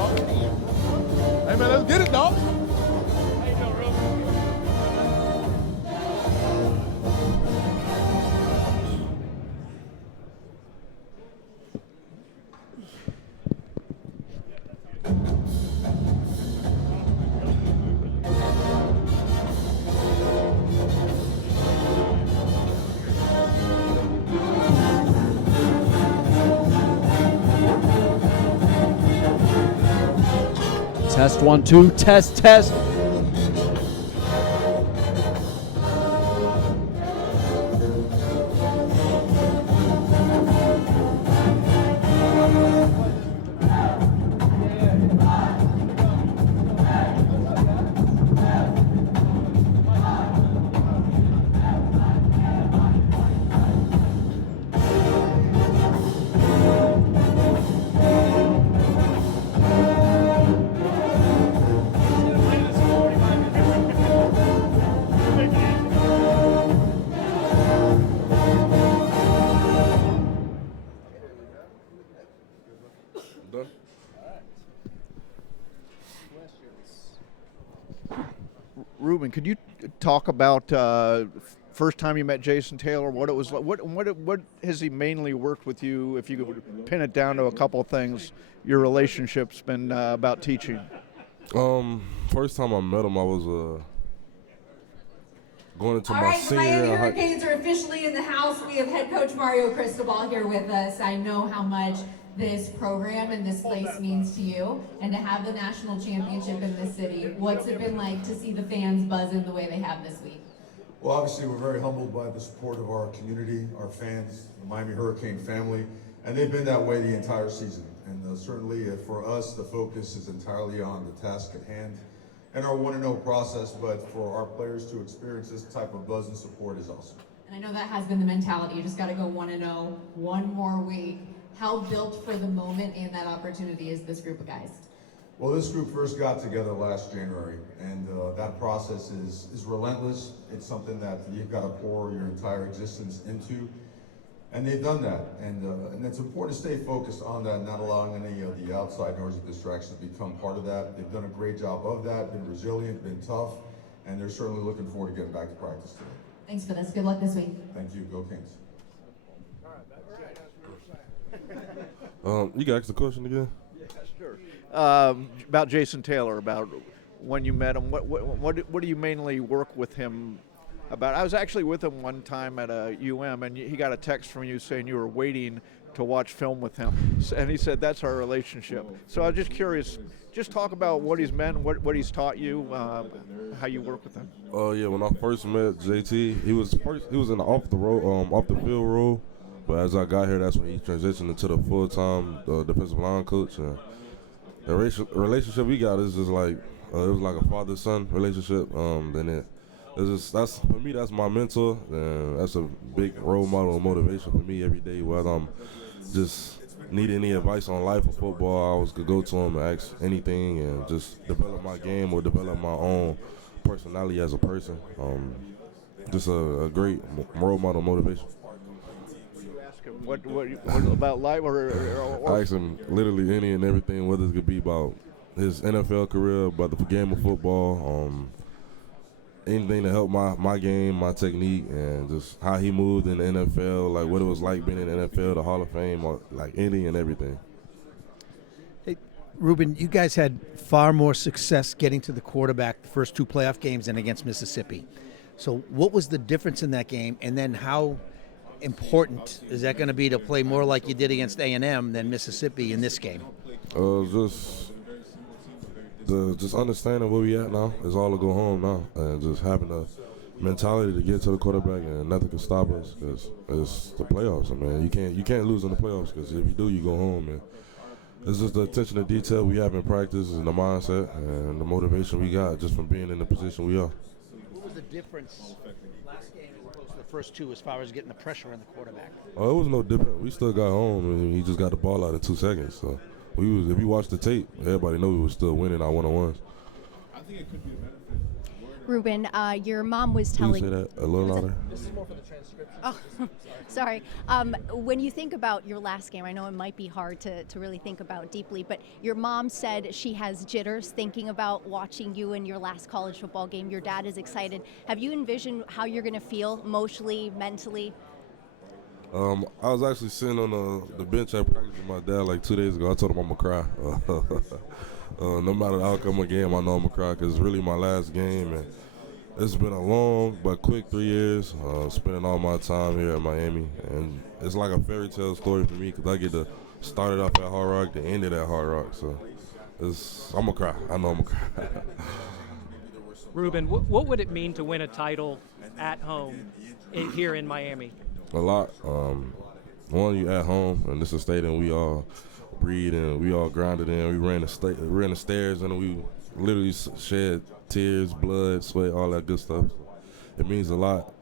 dog. Hey, man, let's get it, dog. How you doing, Rueben? Test 1, 2, test. Rueben, could you talk about first time you met Jason Taylor? What it was like? What has he mainly worked with you? If you could pin it down to a couple of things, your relationship's been about teaching. First time I met him, I was going into All my right, the senior Miami year. Hurricanes are officially in the house. We have head coach Mario Cristobal here with us. I know how much this program and this place means to you, and to have the national championship in this city. What's it been like to see the fans buzzing the way they have this week? Well, obviously, we're very humbled by the support of our community, our fans, the Miami Hurricane family, and they've been that way the entire season. And certainly for us, the focus is entirely on the task at hand and our 1-0 process, but for our players to experience this type of buzz and support is awesome. And I know that has been the mentality. You just got to go 1-0, one more week. How built for the moment and that opportunity is this group of guys? Well, this group first got together last January, and that process is relentless. It's something that you've got to pour your entire existence into, and they've done that. And it's important to stay focused on that, not allowing any of the outside noise or distractions to become part of that. They've done a great job of that, been resilient, been tough, and they're certainly looking forward to getting back to practice today. Thanks for this. Good luck this week. Thank you. Go Kings. You got ask the question again? Yeah, sure. About Jason Taylor, about when you met him. What do you mainly work with him about? I was actually with him one time at a UM, and he got a text from you saying you were waiting to watch film with him, and he said that's our relationship. So I was just curious. Just talk about what he's meant, what he's taught you, how you work with him. Yeah, when I first met JT, he was in the off the field role. But as I got here, that's when he transitioned into the full-time defensive line coach. And the relationship we got is just like it was like a father-son relationship. That's for me. That's my mentor, and that's a big role model and motivation for me every day. Whether I'm just need any advice on life or football, I always could go to him and ask anything, and just develop my game or develop my own personality as a person. Just a great role model motivation. What about life or I asked him literally any and everything, whether it could be about his NFL career, about the game of football, anything to help my game, my technique, and just how he moved in the NFL, like what it was like being in the NFL, the Hall of Fame, or like any and everything. Hey, Rueben, you guys had far more success getting to the quarterback the first two playoff games than against Mississippi. So what was the difference in that game, and then how important is that going to be to play more like you did against A&M than Mississippi in this game? Just understanding where we at now. It's all to go home now, and just having a mentality to get to the quarterback, and nothing can stop us because it's the playoffs. I mean, you can't lose in the playoffs, because if you do, you go home. And it's just the attention to detail we have in practice and the mindset and the motivation we got just from being in the position we are. What was the difference last game as opposed to the first two as far as getting the pressure on the quarterback? Oh, it was no different. We still got home, and he just got the ball out in 2 seconds. So if you watch the tape, everybody know we were still winning our one-on-ones. I think it could be a benefit. Ruben, your mom was Can you telling. say that a little louder? Oh, sorry. When you think about your last game, I know it might be hard to really think about deeply, but your mom said she has jitters thinking about watching you in your last college football game. Your dad is excited. Have you envisioned how you're going to feel emotionally, mentally? I was actually sitting on the bench at practice with my dad like 2 days ago. I told him I'm going to cry. No matter the outcome of the game, I know I'm going to cry because it's really my last game. And it's been a long but quick 3 years, spending all my time here at Miami. And it's like a fairy tale story for me because I get to start it off at Hard Rock to end it at Hard Rock. So I'm going to cry. I know I'm going to cry. Ruben, what would it mean to win a title at home here in Miami? A lot. One, you at home, and this is a stadium we all breathe and we all grounded in. We ran the stairs, and we literally shed tears, blood, sweat, all that good stuff. It means a lot.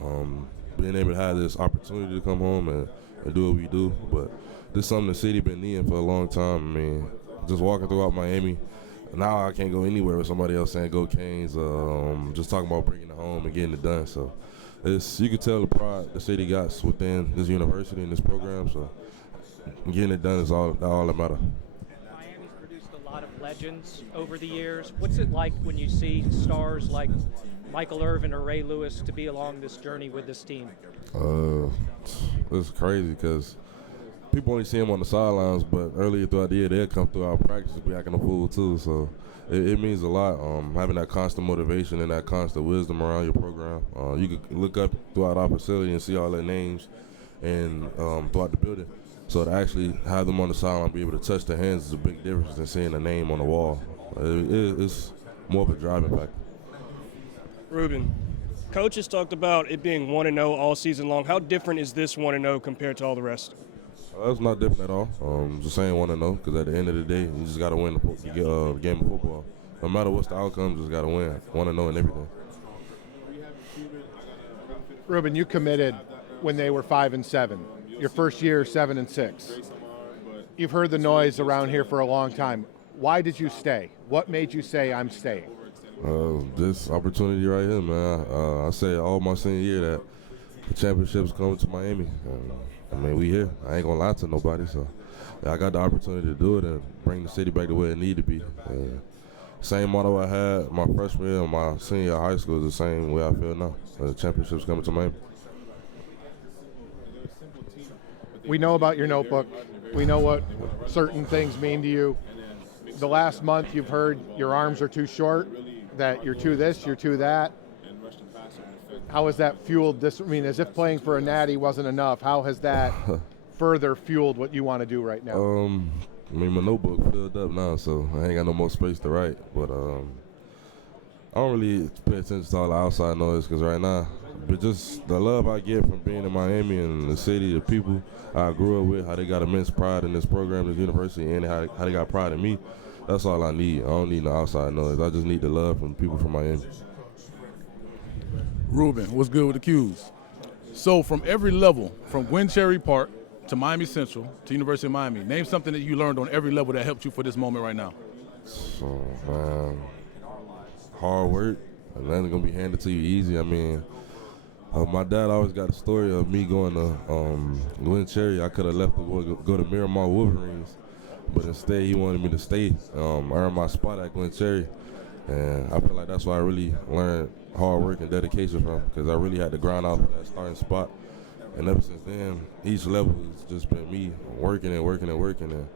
Being able to have this opportunity to come home and do what we do, but this is something the city been needing for a long time. I mean, just walking throughout Miami, now I can't go anywhere with somebody else saying go Canes. Just talking about bringing it home and getting it done. So. You can tell the pride the city got within this university and this program, so getting it done is all that matters. Miami's produced a lot of legends over the years. What's it like when you see stars like Michael Irvin or Ray Lewis to be along this journey with this team? It's crazy because people only see them on the sidelines, but earlier throughout the year they'll come through our practice and be acting a fool too. So it means a lot having that constant motivation and that constant wisdom around your program. You could look up throughout our facility and see all their names and throughout the building. So to actually have them on the sideline and be able to touch their hands is a big difference than seeing a name on the wall. It's more of a driving factor. Ruben, Coach has talked about it being 1-0 all season long. How different is this 1-0 compared to all the rest? That's not different at all. Just saying 1-0 because at the end of the day, you just got to win the game of football. No matter what's the outcome, you just got to win. 1-0 and everything. Ruben, you committed when they were 5-7. Your first year, 7-6. You've heard the noise around here for a long time. Why did you stay? What made you say, I'm staying? This opportunity right here, man. I said all my senior year that the championship's coming to Miami. I mean, we here. I ain't gonna lie to nobody, so I got the opportunity to do it and bring the city back to where it need to be. Same motto I had my freshman year and my senior year of high school is the same way I feel now. The championship's coming to Miami. We know about your notebook. We know what certain things mean to you. The last month you've heard your arms are too short, that you're too this, you're too that. How has that fueled this? I mean, as if playing for a natty wasn't enough, how has that further fueled what you want to do right now? I mean, my notebook filled up now, so I ain't got no more space to write. But I don't really pay attention to all the outside noise because right now, but just the love I get from being in Miami and the city, the people I grew up with, how they got immense pride in this program, this university, and how they got pride in me, that's all I need. I don't need no outside noise. I just need the love from people from Miami. Ruben, what's good with the Qs? So from every level, from Gwen Cherry Park to Miami Central to University of Miami, name something that you learned on every level that helped you for this moment right now. So, hard work, and nothing's going to be handed to you easy. I mean, my dad always got a story of me going to Gwen Cherry. I could have left to go to Miramar Wolverines, but instead he wanted me to stay, earn my spot at Gwen Cherry. And I feel like that's why I really learned hard work and dedication from, because I really had to grind out for that starting spot. And ever since then, each level has just been me working and working and working. And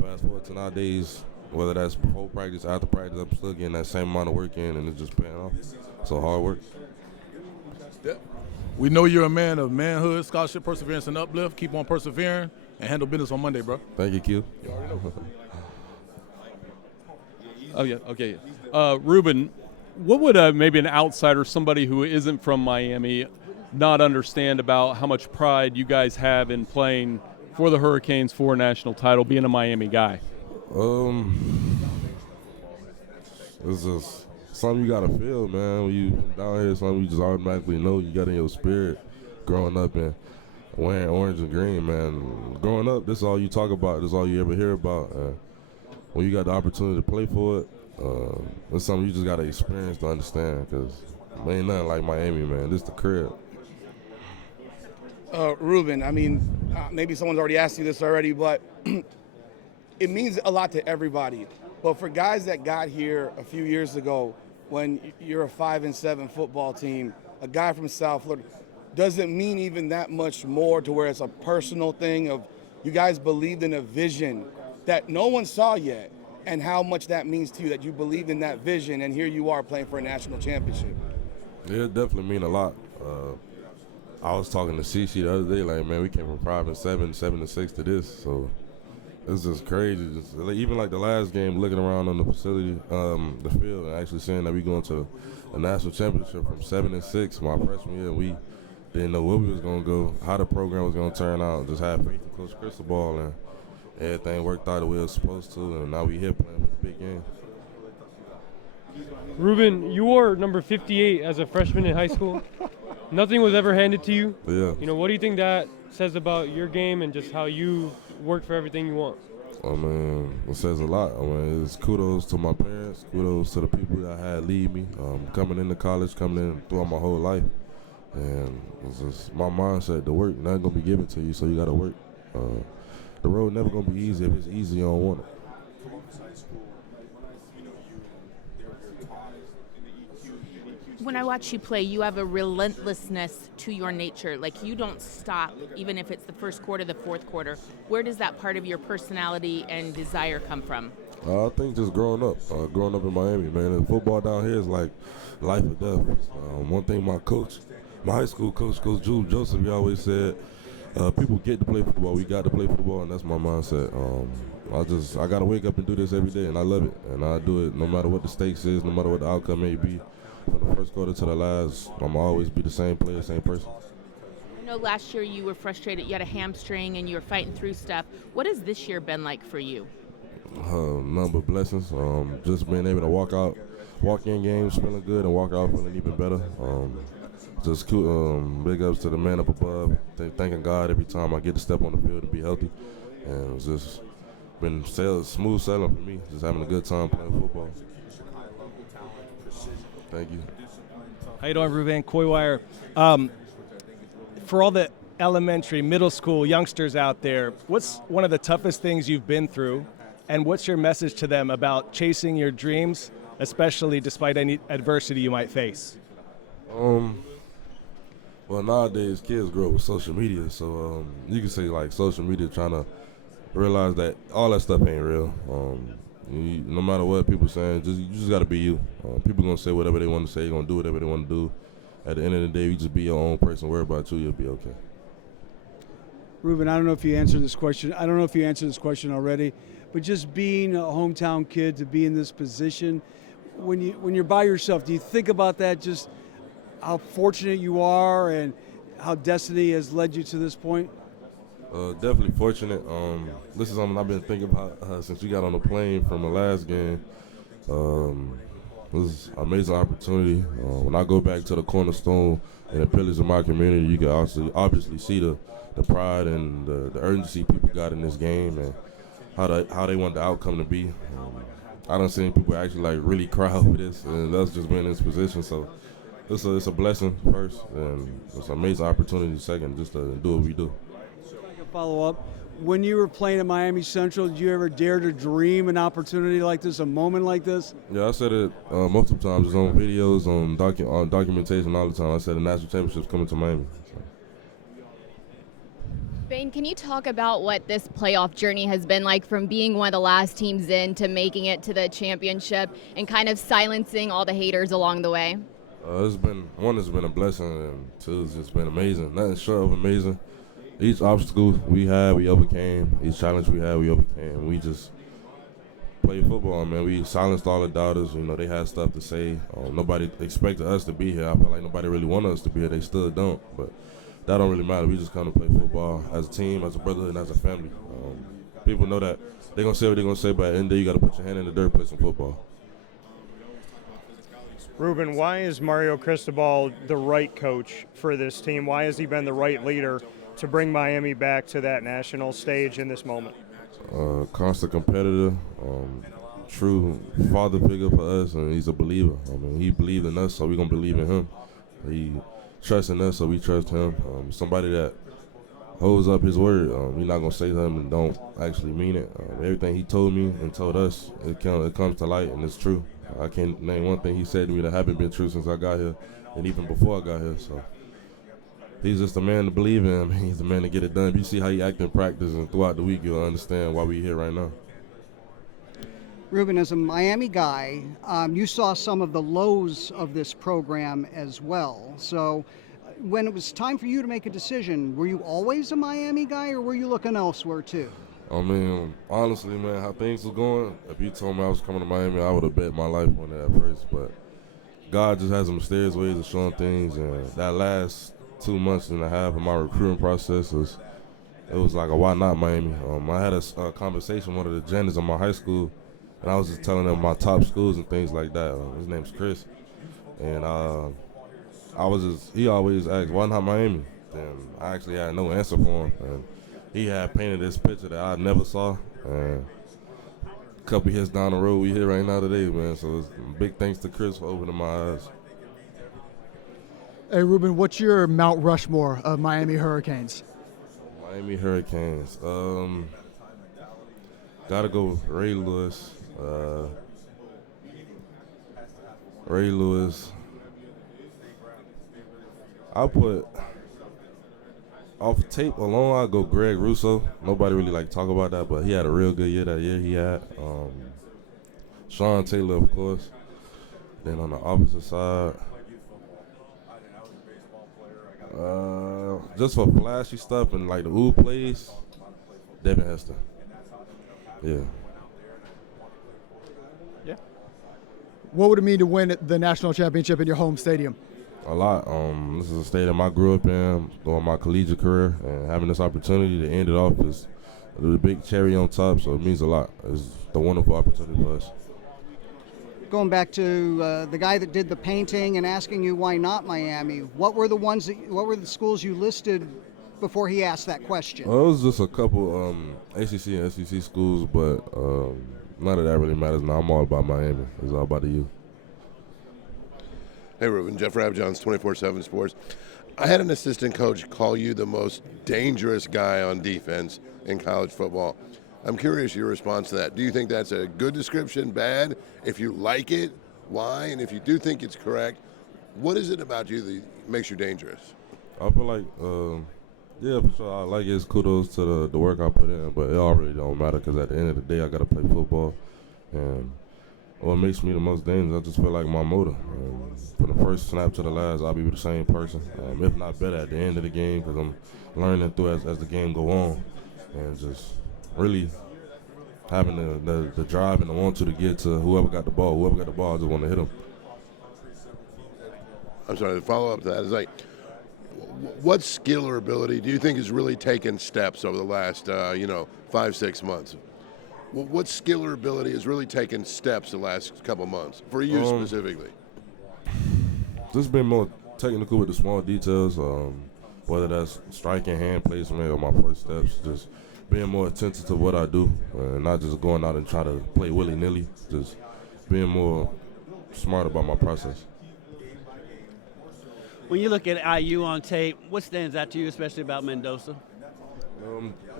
fast forward to nowadays, whether that's before practice, after practice, I'm still getting that same amount of work in, and it's just paying off. So hard work. Yeah. We know you're a man of manhood, scholarship, perseverance, and uplift. Keep on persevering and handle business on Monday, bro. Thank you, Q. Oh, yeah, okay. Ruben, what would maybe an outsider, somebody who isn't from Miami, not understand about how much pride you guys have in playing for the Hurricanes for a national title, being a Miami guy? It's just something you got to feel, man. When you down here, something you just automatically know you got in your spirit growing up and wearing orange and green, man. Growing up, this is all you talk about. This is all you ever hear about. When you got the opportunity to play for it, it's something you just got to experience to understand, because Ain't nothing like Miami, man. This the crib. Rueben, I mean, maybe someone's already asked you this already, but it means a lot to everybody. But for guys that got here a few years ago, when you're a 5-7 football team, a guy from South Florida, does it mean even that much more to where it's a personal thing of you guys believed in a vision that no one saw yet, and how much that means to you that you believed in that vision, and here you are playing for a national championship? Yeah, it definitely mean a lot. I was talking to CC the other day, like, man, we came from 5-7, 7-6 to this, so it's just crazy. Just, even like the last game, looking around on the facility, the field, and actually seeing that we going to a national championship from 7-6 my freshman year. We didn't know where we was gonna go, how the program was gonna turn out. Just had faith in Coach Cristobal, and everything worked out the way it was supposed to. And now we here playing for the big game. Rueben, you wore number 58 as a freshman in high school. Nothing was ever handed to you. Yeah. You know, what do you think that says about your game and just how you work for everything you want? I mean, it says a lot. I mean, it's kudos to my parents, kudos to the people that had lead me, coming into college, coming in throughout my whole life. And it's just my mindset, the work, not going to be given to you, so you got to work. The road never going to be easy. If it's easy, you don't want it. When I watch you play, you have a relentlessness to your nature. Like, you don't stop, even if it's the first quarter, the fourth quarter. Where does that part of your personality and desire come from? I think just growing up in Miami, man. And football down here is like life or death. One thing my high school coach, Coach Jude Joseph, he always said, people get to play football. We got to play football, and that's my mindset. I got to wake up and do this every day, and I love it. And I do it no matter what the stakes is, no matter what the outcome may be. From the first quarter to the last, I'm always be the same player, same person. I know last year you were frustrated. You had a hamstring, and you were fighting through stuff. What has this year been like for you? None but blessings. Just being able to walk in games feeling good and walk out feeling even better. Just big ups to the man up above. Thanking God every time I get to step on the field and be healthy. And it's just been smooth sailing for me. Just having a good time playing football. Thank you. How you doing, Rueben? Coy Wire. For all the elementary, middle school youngsters out there, what's one of the toughest things you've been through, and what's your message to them about chasing your dreams, especially despite any adversity you might face? Well, nowadays kids grow up with social media, so you can say like social media trying to realize that all that stuff ain't real. No matter what people saying, you just gotta be you. People gonna say whatever they want to say, gonna do whatever they want to do. At the end of the day, you just be your own person. Worry about you, you'll be okay. Rueben, I don't know if you answered this question. I don't know if you answered this question already, but just being a hometown kid to be in this position, when you're by yourself, do you think about that? Just how fortunate you are and how destiny has led you to this point? Definitely fortunate. This is something I've been thinking about since we got on the plane from the last game. This is an amazing opportunity. When I go back to the cornerstone and the pillars of my community, you can also obviously see the pride and the urgency people got in this game and how they want the outcome to be. I done seen people actually like really cry over this, and that's just being in this position. So it's a blessing first, and it's an amazing opportunity second, just to do what we do. Follow up. When you were playing at Miami Central, did you ever dare to dream an opportunity like this, a moment like this? Yeah, I said it multiple times. It's on videos, on documentation all the time. I said the national championship's coming to Miami. So. Bain, can you talk about what this playoff journey has been like, from being one of the last teams in to making it to the championship and kind of silencing all the haters along the way? It's been a blessing, and two, it's just been amazing. Nothing short of amazing. Each obstacle we had, we overcame. Each challenge we had, we overcame. We just played football, man. We silenced all the doubters. You know, they had stuff to say. Nobody expected us to be here. I feel like nobody really wanted us to be here. They still don't. But that don't really matter. We just come to play football as a team, as a brotherhood, and as a family. People know that they're going to say what they're going to say, but at the end of the day, you got to put your hand in the dirt, play some football. Rueben, why is Mario Cristobal the right coach for this team? Why has he been the right leader to bring Miami back to that national stage in this moment? Constant competitor, true father figure for us, and he's a believer. I mean, he believed in us, so we're going to believe in him. He trusts in us, so we trust him. Somebody that holds up his word. He's not going to say something and don't actually mean it. Everything he told me and told us, it comes to light, and it's true. I can't name one thing he said to me that haven't been true since I got here, and even before I got here. So he's just a man to believe in. He's the man to get it done. If you see how he act in practice and throughout the week, you'll understand why we're here right now. Rueben, as a Miami guy, you saw some of the lows of this program as well. So when it was time for you to make a decision, were you always a Miami guy, or were you looking elsewhere too? I mean, honestly, man, how things were going, if you told me I was coming to Miami, I would have bet my life on it at first. But God just has some mysterious ways of showing things, and that last 2 months and a half of my recruiting process it was like a why not Miami. I had a conversation with one of the janitors in my high school, and I was just telling them my top schools and things like that. His name's Chris, and he always asked, why not Miami? And I actually had no answer for him. And he had painted this picture that I never saw. And a couple years down the road, we here right now today, man. So it's big thanks to Chris for opening my eyes. Hey, Rueben, what's your Mount Rushmore of Miami Hurricanes? Miami Hurricanes. Gotta go with Ray Lewis. I'll put off tape alone. I'll go Greg Russo. Nobody really talk about that, but he had a real good year that year. He had Sean Taylor, of course. Then on the opposite side, just for flashy stuff and the ooh plays, Devin Hester. Yeah. What would it mean to win the national championship in your home stadium? A lot. This is a stadium I grew up in during my collegiate career, and having this opportunity to end it off is the big cherry on top, so it means a lot. It's the wonderful opportunity for us. Going back to the guy that did the painting and asking you why not Miami, what were the schools you listed before he asked that question? It was just a couple ACC and SEC schools, but none of that really matters now. I'm all about Miami. It's all about the youth. Hey, Rueben, Jeff Rabjohns, 24/7 Sports. I had an assistant coach call you the most dangerous guy on defense in college football. I'm curious your response to that. Do you think that's a good description, bad? If you like it, why? And if you do think it's correct, what is it about you that makes you dangerous? I feel like, yeah, for sure. I like it. It's kudos to the work I put in, but it already don't matter because at the end of the day, I got to play football. And what makes me the most dangerous, I just feel like my motor. From the first snap to the last, I'll be the same person, if not better at the end of the game, because I'm learning through as the game go on, and just really having the drive and the want to get to whoever got the ball. Whoever got the ball, I just want to hit them. I'm sorry, the follow-up to that is what skill or ability do you think has really taken steps over the last, 5-6 months? What skill or ability has really taken steps the last couple months, for you specifically? Just been more technical with the small details, whether that's striking, hand placement, or my first steps. Just being more attentive to what I do, and not just going out and try to play willy-nilly. Just being more smart about my process. When you look at IU on tape, what stands out to you, especially about Mendoza?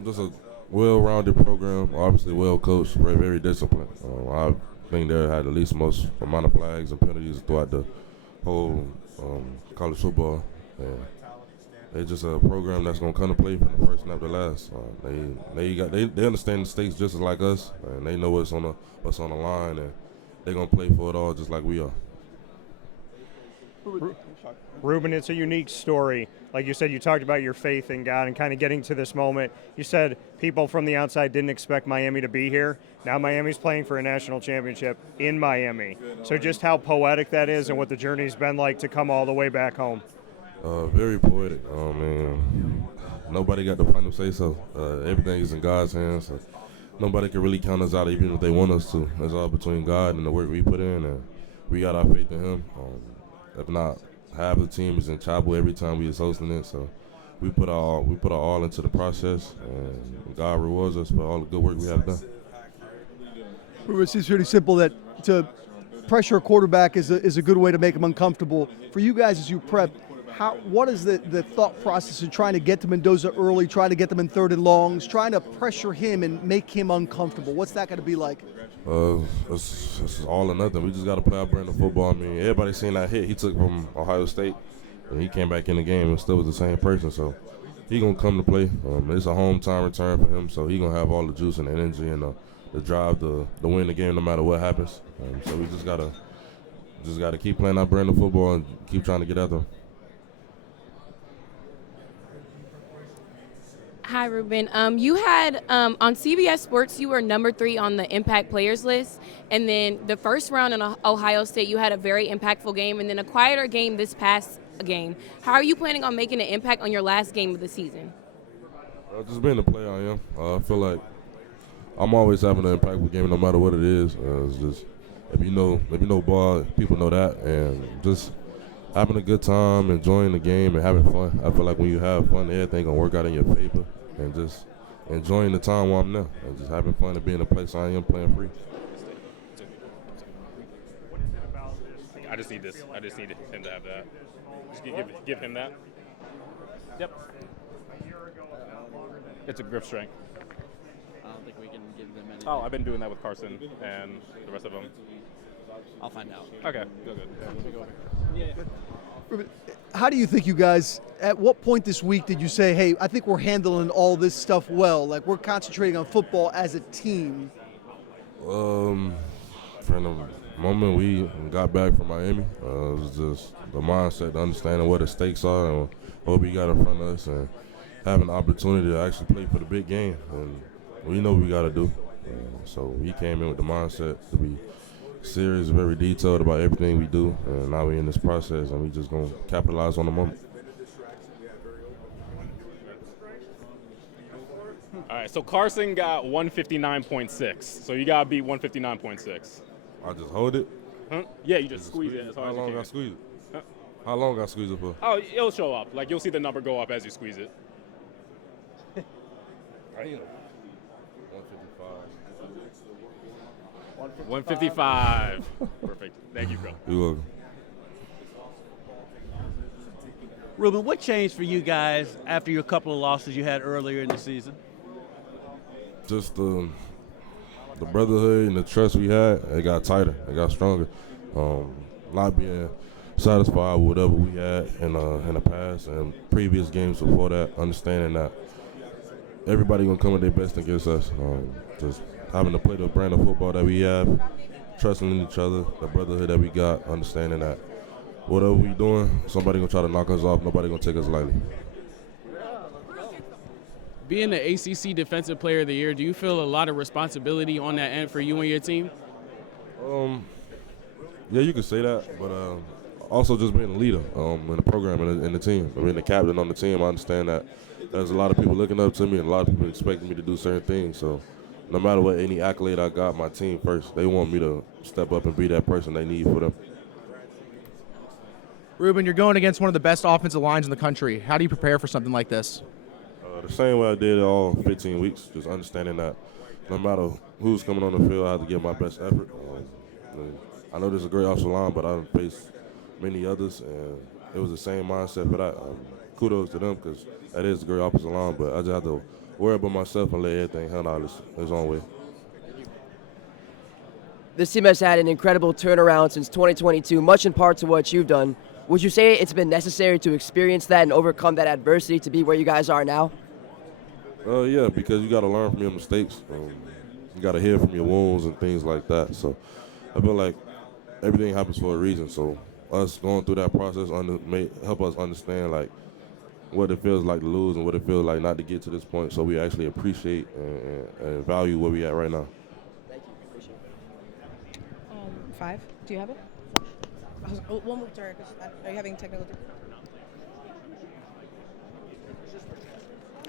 Just a well-rounded program, obviously well-coached, very, very disciplined. I think they had the least most amount of flags and penalties throughout the whole college football. And they're just a program that's going to come to play from the first snap to last. They understand the stakes just as like us, and they know what's on the line, and they're going to play for it all just like we are. Rueben, it's a unique story. Like you said, you talked about your faith in God and kind of getting to this moment. You said people from the outside didn't expect Miami to be here. Now Miami's playing for a national championship in Miami. So just how poetic that is and what the journey's been like to come all the way back home. Very poetic. Man, nobody got the final say so. Everything is in God's hands. So nobody can really count us out even if they want us to. It's all between God and the work we put in, and we got our faith in Him. If not, half the team is in trouble every time we is hosting it. So we put our all into the process, and God rewards us for all the good work we have done. It seems pretty simple that to pressure a quarterback is a good way to make him uncomfortable. For you guys as you prep, what is the thought process of trying to get to Mendoza early, trying to get them in 3rd and longs, trying to pressure him and make him uncomfortable? What's that going to be like? It's all or nothing. We just got to play our brand of football. I mean, everybody seen that hit he took from Ohio State, and he came back in the game and still was the same person. So he gonna come to play. It's a hometown return for him, so he gonna have all the juice and the energy and the drive to win the game no matter what happens. So we just gotta keep playing our brand of football and keep trying to get out there. Hi, Ruben. You had on CBS Sports, you were number 3 on the impact players list. And then the first round in Ohio State, you had a very impactful game. And then a quieter game this past game. How are you planning on making an impact on your last game of the season? Just being the player I am. I feel like I'm always having an impactful game no matter what it is. It's just, if you know ball, people know that. And just having a good time, enjoying the game, and having fun. I feel like when you have fun, everything gonna work out in your favor. And just enjoying the time while I'm there, and just having fun and being in the place I am, playing free. I just need this. I just need him to have that. Just give him that. Yep. It's a grip strength. I don't think we can give them anything. Oh, I've been doing that with Carson and the rest of them. I'll find out. Okay, good. How do you think you guys, at what point this week did you say, hey, I think we're handling all this stuff well, like we're concentrating on football as a team? From the moment we got back from Miami, it was just the mindset, the understanding what the stakes are and what we got in front of us, and having the opportunity to actually play for the big game. And we know what we got to do. So we came in with the mindset to be serious, very detailed about everything we do, and now we're in this process, and we just gonna capitalize on the moment. All right, so Carson got 159.6, so you gotta beat 159.6. I just hold it? Huh? Yeah, you just squeeze it as hard How as you long can. I squeeze it? Huh? How long I squeeze it for? Oh, it'll show up. Like, you'll see the number go up as you squeeze it. Damn. 155. Perfect. Thank you, bro. You're welcome. Ruben, what changed for you guys after your couple of losses you had earlier in the season? Just the brotherhood and the trust we had, it got tighter, it got stronger. Not being satisfied with whatever we had in the past and previous games before that, understanding that everybody gonna come with their best against us. Just having to play the brand of football that we have, trusting in each other, the brotherhood that we got, understanding that whatever we doing, somebody gonna try to knock us off, nobody gonna take us lightly. Being the ACC Defensive Player of the Year, do you feel a lot of responsibility on that end for you and your team? Yeah, you could say that, but also just being a leader in the program and in the team. Being the captain on the team, I understand that there's a lot of people looking up to me and a lot of people expecting me to do certain things. So no matter what, any accolade I got, my team first, they want me to step up and be that person they need for them. Ruben, you're going against one of the best offensive lines in the country. How do you prepare for something like this? The same way I did all 15 weeks, just understanding that no matter who's coming on the field, I have to give my best effort. I know there's a great offensive line, but I've faced many others, and it was the same mindset for that. Kudos to them because that is a great offensive line, but I just have to worry about myself and let everything handle its own way. This team has had an incredible turnaround since 2022, much in part to what you've done. Would you say it's been necessary to experience that and overcome that adversity to be where you guys are now? Yeah, because you got to learn from your mistakes. You got to heal from your wounds and things like that. So I feel like everything happens for a reason. So us going through that process may help us understand like what it feels like to lose and what it feels like not to get to this point. So we actually appreciate and value where we at right now. Thank you. Appreciate it. 5. Do you have it? One more, sorry. Are you having technical difficulties?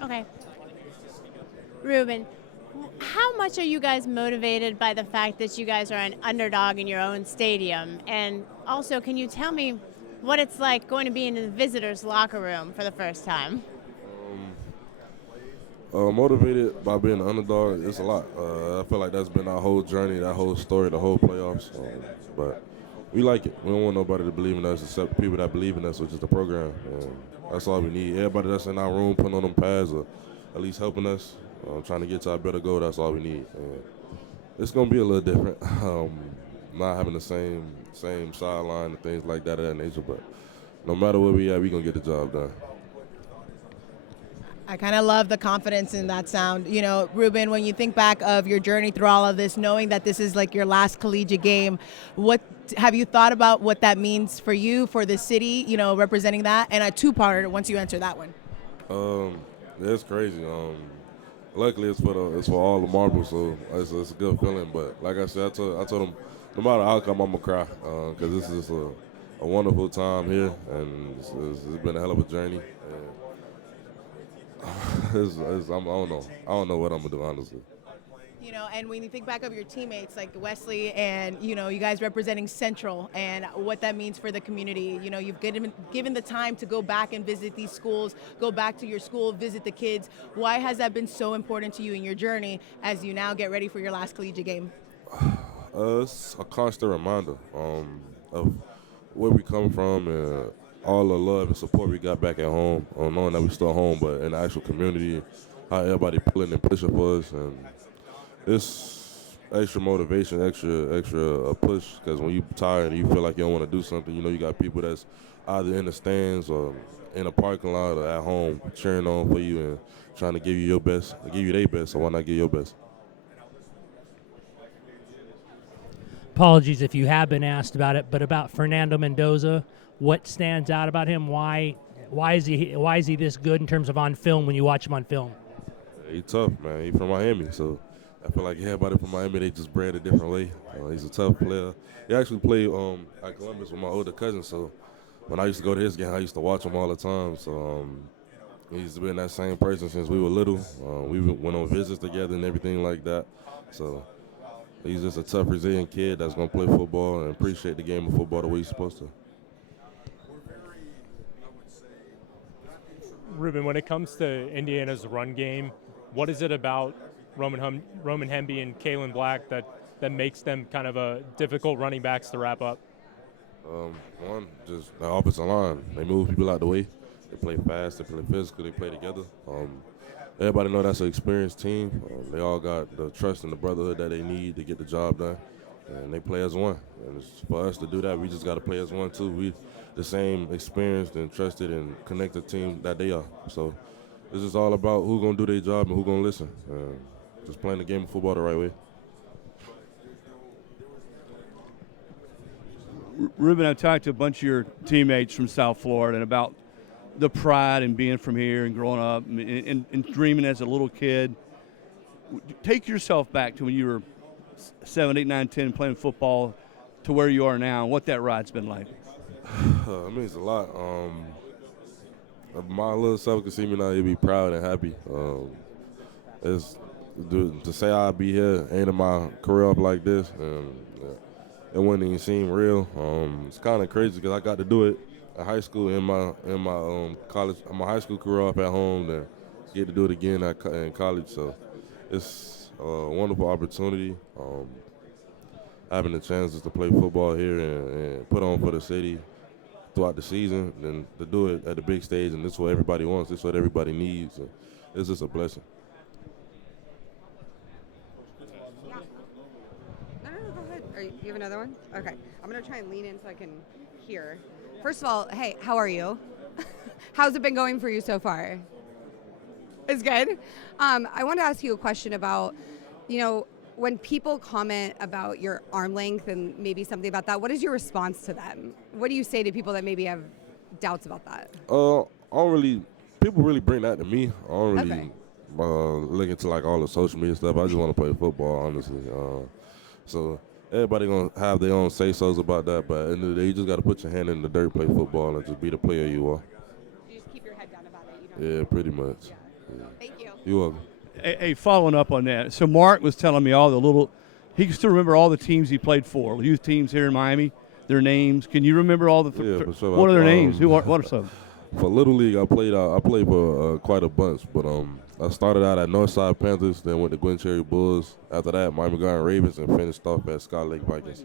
Okay. Ruben, how much are you guys motivated by the fact that you guys are an underdog in your own stadium? And also, can you tell me what it's like going to be in the visitors' locker room for the first time? Motivated by being an underdog, it's a lot. I feel like that's been our whole journey, that whole story, the whole playoffs. But we like it. We don't want nobody to believe in us except the people that believe in us, which is the program. And that's all we need. Everybody that's in our room putting on them pads or at least helping us, trying to get to our better goal, that's all we need. And it's going to be a little different, not having the same sideline and things like that of that nature. But no matter where we at, we going to get the job done. I kind of love the confidence in that sound. You know, Rueben, when you think back of your journey through all of this, knowing that this is like your last collegiate game, what have you thought about what that means for you, for the city, you know, representing that? And a two-parter once you answer that one. It's crazy. Luckily, it's for all the marbles, so it's a good feeling. But like I said, I told them, no matter the outcome, I'm gonna cry because this is a wonderful time here, and it's been a hell of a journey. I don't know what I'm gonna do, honestly. You know, and when you think back of your teammates like Wesley and, you know, you guys representing Central and what that means for the community, you know, you've given the time to go back and visit these schools, go back to your school, visit the kids. Why has that been so important to you in your journey as you now get ready for your last collegiate game? It's a constant reminder of where we come from and all the love and support we got back at home, knowing that we still home, but in the actual community, how everybody pulling and pushing for us, and it's extra motivation, extra push, because when you're tired and you feel like you don't want to do something, you know you got people that's either in the stands or in a parking lot or at home cheering on for you and trying to give you your best, give you their best, so why not give your best? Apologies if you have been asked about it, but about Fernando Mendoza, what stands out about him? Why is he this good in terms of on film when you watch him on film? He's tough, man. He's from Miami, so I feel like everybody from Miami, they just bred a different way. He's a tough player. He actually played at Columbus with my older cousin, so when I used to go to his game, I used to watch him all the time. So he's been that same person since we were little. We went on visits together and everything like that. So he's just a tough, resilient kid that's going to play football and appreciate the game of football the way he's supposed to. Rueben, when it comes to Indiana's run game, what is it about Roman Hemby and Kalen Black that makes them kind of a difficult running backs to wrap up? One, just the offensive line. They move people out the way. They play fast. They play physical. They play together. Everybody know that's an experienced team. They all got the trust and the brotherhood that they need to get the job done, and they play as one. And for us to do that, we just got to play as one too. We the same experienced and trusted and connected team that they are. So this is all about who's gonna do their job and who's gonna listen. Just playing the game of football the right way. Rueben, I've talked to a bunch of your teammates from South Florida and about the pride in being from here and growing up and dreaming as a little kid. Take yourself back to when you were 7, 8, 9, 10 playing football to where you are now and what that ride's been like. It means a lot. My little self can see me now, he'd be proud and happy. To say I'd be here, ending my career up like this, it wouldn't even seem real. It's kind of crazy because I got to do it at high school in my college, my high school career up at home, then get to do it again in college. So it's a wonderful opportunity. Having the chances to play football here and put on for the city throughout the season, and to do it at the big stage, and this is what everybody wants, this is what everybody needs. And it's just a blessing. No, go ahead. You have another one? Okay. I'm going to try and lean in so I can hear. First of all, hey, how are you? How's it been going for you so far? It's good. I want to ask you a question about, when people comment about your arm length and maybe something about that, what is your response to them? What do you say to people that maybe have doubts about that? People really bring that to me. I don't really look into like all the social media stuff. I just want to play football, honestly. So everybody gonna have their own say-sos about that, but at the end of the day, you just got to put your hand in the dirt, play football, and just be the player you are. You just keep your head down about it. Yeah, pretty much. Yeah. Thank you. You're welcome. Hey, following up on that, so Mark was telling me he can still remember all the teams he played for, youth teams here in Miami, their names. Can you remember all the for sure. What are their names? What are some? For Little League, I played for quite a bunch, but I started out at Northside Panthers, then went to Glen Cherry Bulls. After that, Miami Garden Ravens, and finished off at Sky Lake Vikings.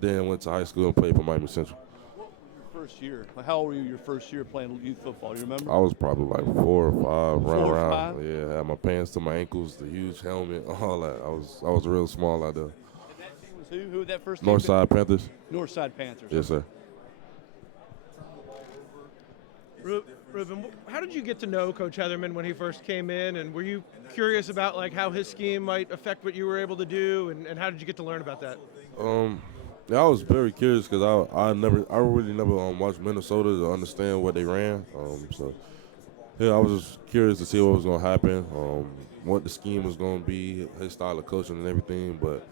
Then went to high school and played for Miami Central. Your first year. Like, how old were you your first year playing youth football? You remember? I was probably like 4 or 5, running 4 or around. 5? Yeah, had my pants to my ankles, the huge helmet, all that. I was real small out there. And that team was who? Who that first team? Northside Panthers. Northside Panthers. Yes, sir. Rueben, how did you get to know Coach Heatherman when he first came in, and were you curious about like how his scheme might affect what you were able to do, and how did you get to learn about that? Yeah, I was very curious because I really never watched Minnesota to understand what they ran. So yeah, I was just curious to see what was going to happen, what the scheme was going to be, his style of coaching and everything. But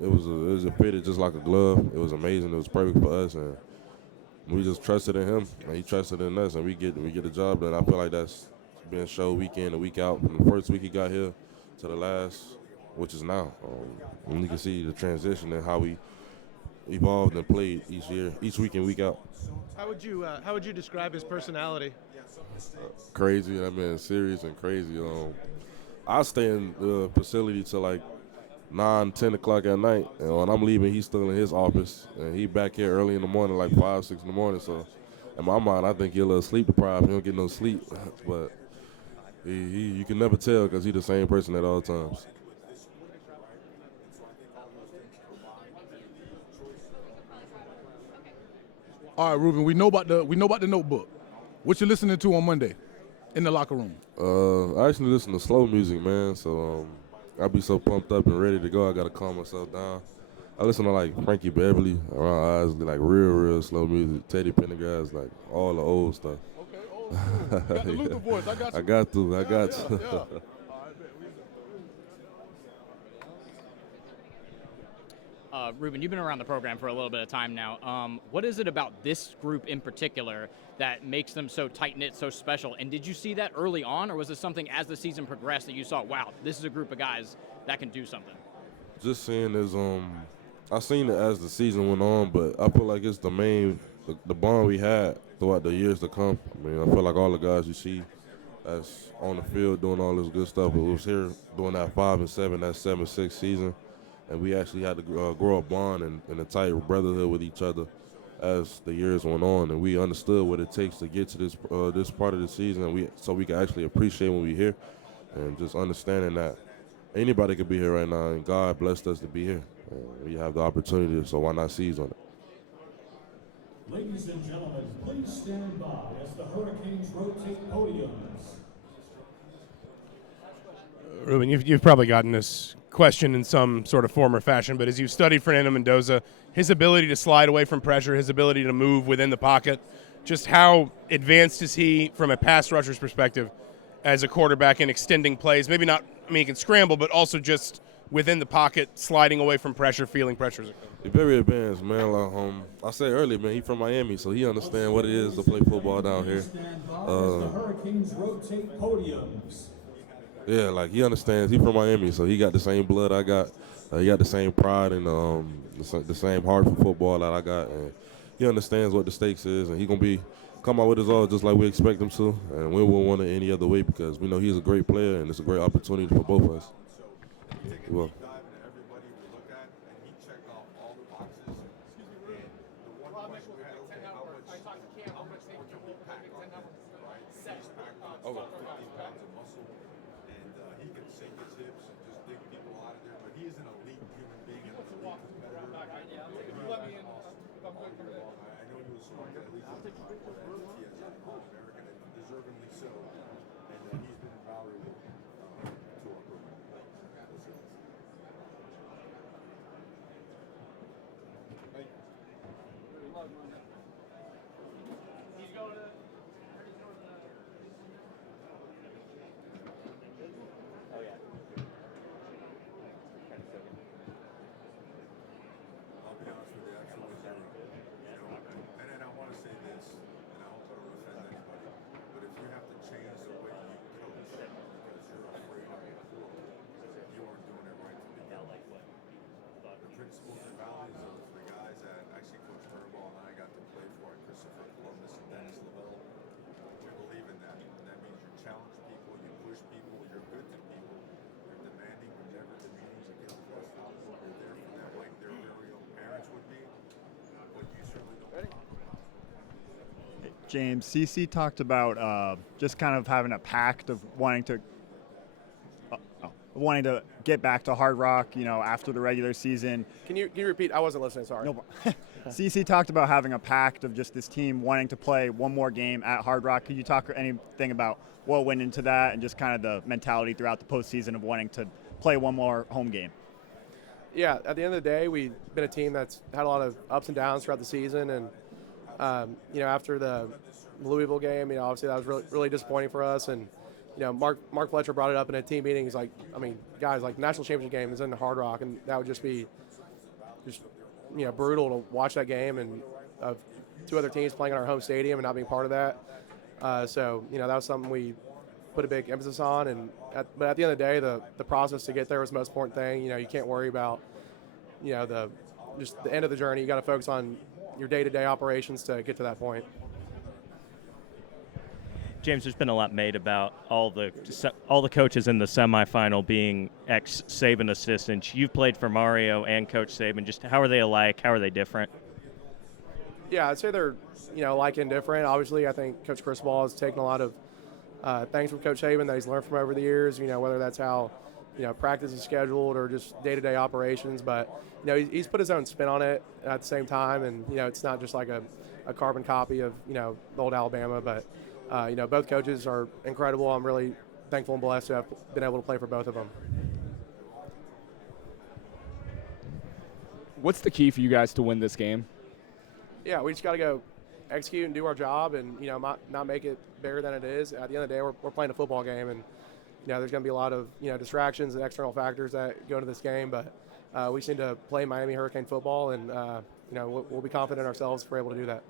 it fitted just like a glove. It was amazing. It was perfect for us, and we just trusted in him, and he trusted in us, and we get the job done. I feel like that's been shown week in and week out from the first week he got here to the last, which is now. And you can see the transition and how we evolved and played each week in, week out. How would you describe his personality? Crazy. I mean, serious and crazy. I stay in the facility till like 9, 10 o'clock at night, and when I'm leaving, he's still in his office, and he back here early in the morning, like 5, 6 in the morning. So, in my mind, I think he's a little sleep deprived. He don't get no sleep, but you can never tell because he's the same person at all times. All right, Rueben, we know about the notebook. What you listening to on Monday in the locker room? I actually listen to slow music, man. So I'll be so pumped up and ready to go. I gotta calm myself down. I listen to like Frankie Beverly, around Isley, like real slow music. Teddy Pendergrass, like all the old stuff. Okay, old school. You got the Luther voice. I got you. I got to. Yeah. Rueben, you've been around the program for a little bit of time now. What is it about this group in particular that makes them so tight-knit, so special? And did you see that early on, or was it something as the season progressed that you saw, wow, this is a group of guys that can do something? Just seeing this, I seen it as the season went on, but I feel like it's the bond we had throughout the years to come. I mean, I feel like all the guys you see that's on the field doing all this good stuff, but was here doing that 5 and 7, that 7-6 season. And we actually had to grow a bond and a tight brotherhood with each other as the years went on, and we understood what it takes to get to this part of the season, so we can actually appreciate when we're here, and just understanding that anybody could be here right now, and God blessed us to be here. We have the opportunity, so why not seize on it? Ladies and gentlemen, please stand by as the Hurricanes rotate podiums. Rueben, you've probably gotten this question in some sort of form or fashion, but as you've studied Fernando Mendoza, his ability to slide away from pressure, his ability to move within the pocket, just how advanced is he from a pass rusher's perspective as a quarterback in extending plays? Maybe not, he can scramble, but also just within the pocket, sliding away from pressure, feeling pressure. He's very advanced, man. Like, I said earlier, man, he's from Miami, so he understands what it is to play football down here. The Hurricanes rotate podiums. Yeah, like he understands. He's from Miami, so he got the same blood I got. He got the same pride and the same heart for football that I got. And he understands what the stakes is, and he's going to come out with us all just like we expect him to. And we won't want it any other way because we know he's a great player, and it's a great opportunity for both of us. Well. principles and values of the guys that actually Coach Turnbull and I got to play James, CC talked about just kind of having a pact of wanting to get back to Hard Rock, after the regular season. Can you repeat? I wasn't listening. Sorry. No. CC talked about having a pact of just this team wanting to play one more game at Hard Rock. Could you talk anything about what went into that and just kind of the mentality throughout the postseason of wanting to play one more home game? Yeah, at the end of the day, we've been a team that's had a lot of ups and downs throughout the season, and after the Louisville game, obviously that was really, really disappointing for us. And Mark Fletcher brought it up in a team meeting. He's like, guys, like national championship game is in the Hard Rock, and that would just be brutal to watch that game and two other teams playing in our home stadium and not being part of that. So that was something we put a big emphasis on. But at the end of the day, the process to get there was the most important thing. You can't worry about the end of the journey. You got to focus on your day-to-day operations to get to that point. James, there's been a lot made about all the coaches in the semifinal being ex-Saban assistants. You've played for Mario and Coach Saban. Just how are they alike? How are they different? Yeah, I'd say they're alike and different. Obviously, I think Coach Cristobal has taken a lot of things from Coach Saban that he's learned from over the years. Whether that's how practice is scheduled or just day-to-day operations. But he's put his own spin on it at the same time, and it's not just like a carbon copy of the old Alabama, but. Both coaches are incredible. I'm really thankful and blessed to have been able to play for both of them. What's the key for you guys to win this game? Yeah, we just got to go execute and do our job and, not make it bigger than it is. At the end of the day, we're playing a football game, and, there's going to be a lot of, distractions and external factors that go into this game. But we just need to play Miami Hurricane football, and, we'll be confident in ourselves if we're able to do that.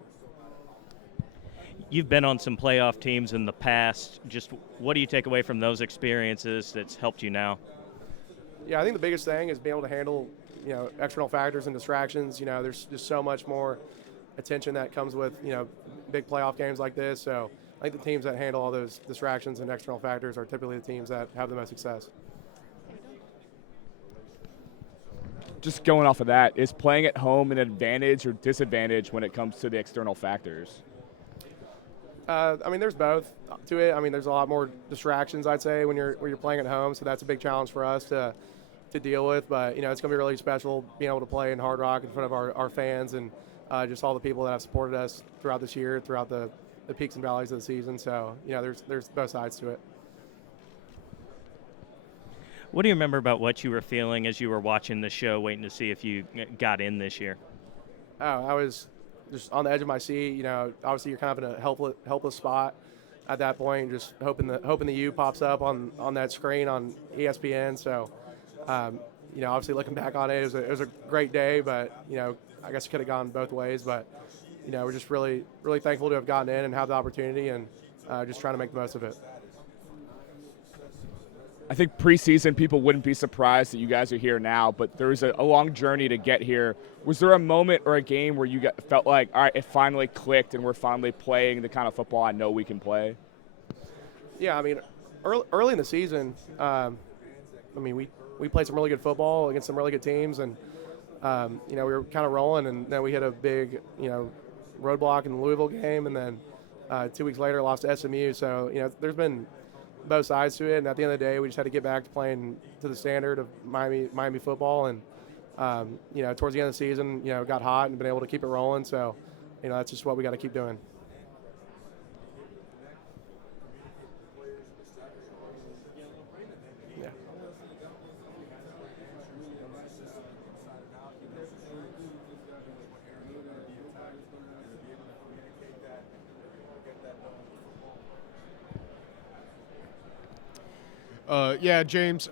You've been on some playoff teams in the past. Just what do you take away from those experiences that's helped you now? Yeah, I think the biggest thing is being able to handle, external factors and distractions. There's just so much more attention that comes with, big playoff games like this. So I think the teams that handle all those distractions and external factors are typically the teams that have the most success. Just going off of that, is playing at home an advantage or disadvantage when it comes to the external factors? There's both to it. There's a lot more distractions, I'd say, when you're playing at home. So that's a big challenge for us to deal with. But it's going to be really special being able to play in Hard Rock in front of our fans and just all the people that have supported us throughout this year, throughout the peaks and valleys of the season. So there's both sides to it. What do you remember about what you were feeling as you were watching the show, waiting to see if you got in this year? Oh, I was just on the edge of my seat. Obviously you're kind of in a helpless spot at that point, just hoping the U pops up on that screen on ESPN. So, obviously looking back on it, it was a great day, but I guess it could have gone both ways. But we're just really, really thankful to have gotten in and have the opportunity, and just trying to make the most of it. I think preseason people wouldn't be surprised that you guys are here now, but there's a long journey to get here. Was there a moment or a game where you felt like, all right, it finally clicked and we're finally playing the kind of football I know we can play? Yeah, early in the season, we played some really good football against some really good teams, and we were kind of rolling, and then we hit a big roadblock in the Louisville game, and then 2 weeks later lost to SMU. So there's been both sides to it, and at the end of the day, we just had to get back to playing to the standard of Miami football, and towards the end of the season, got hot and been able to keep it rolling. So, that's just what we got to keep doing. Yeah. Yeah, James,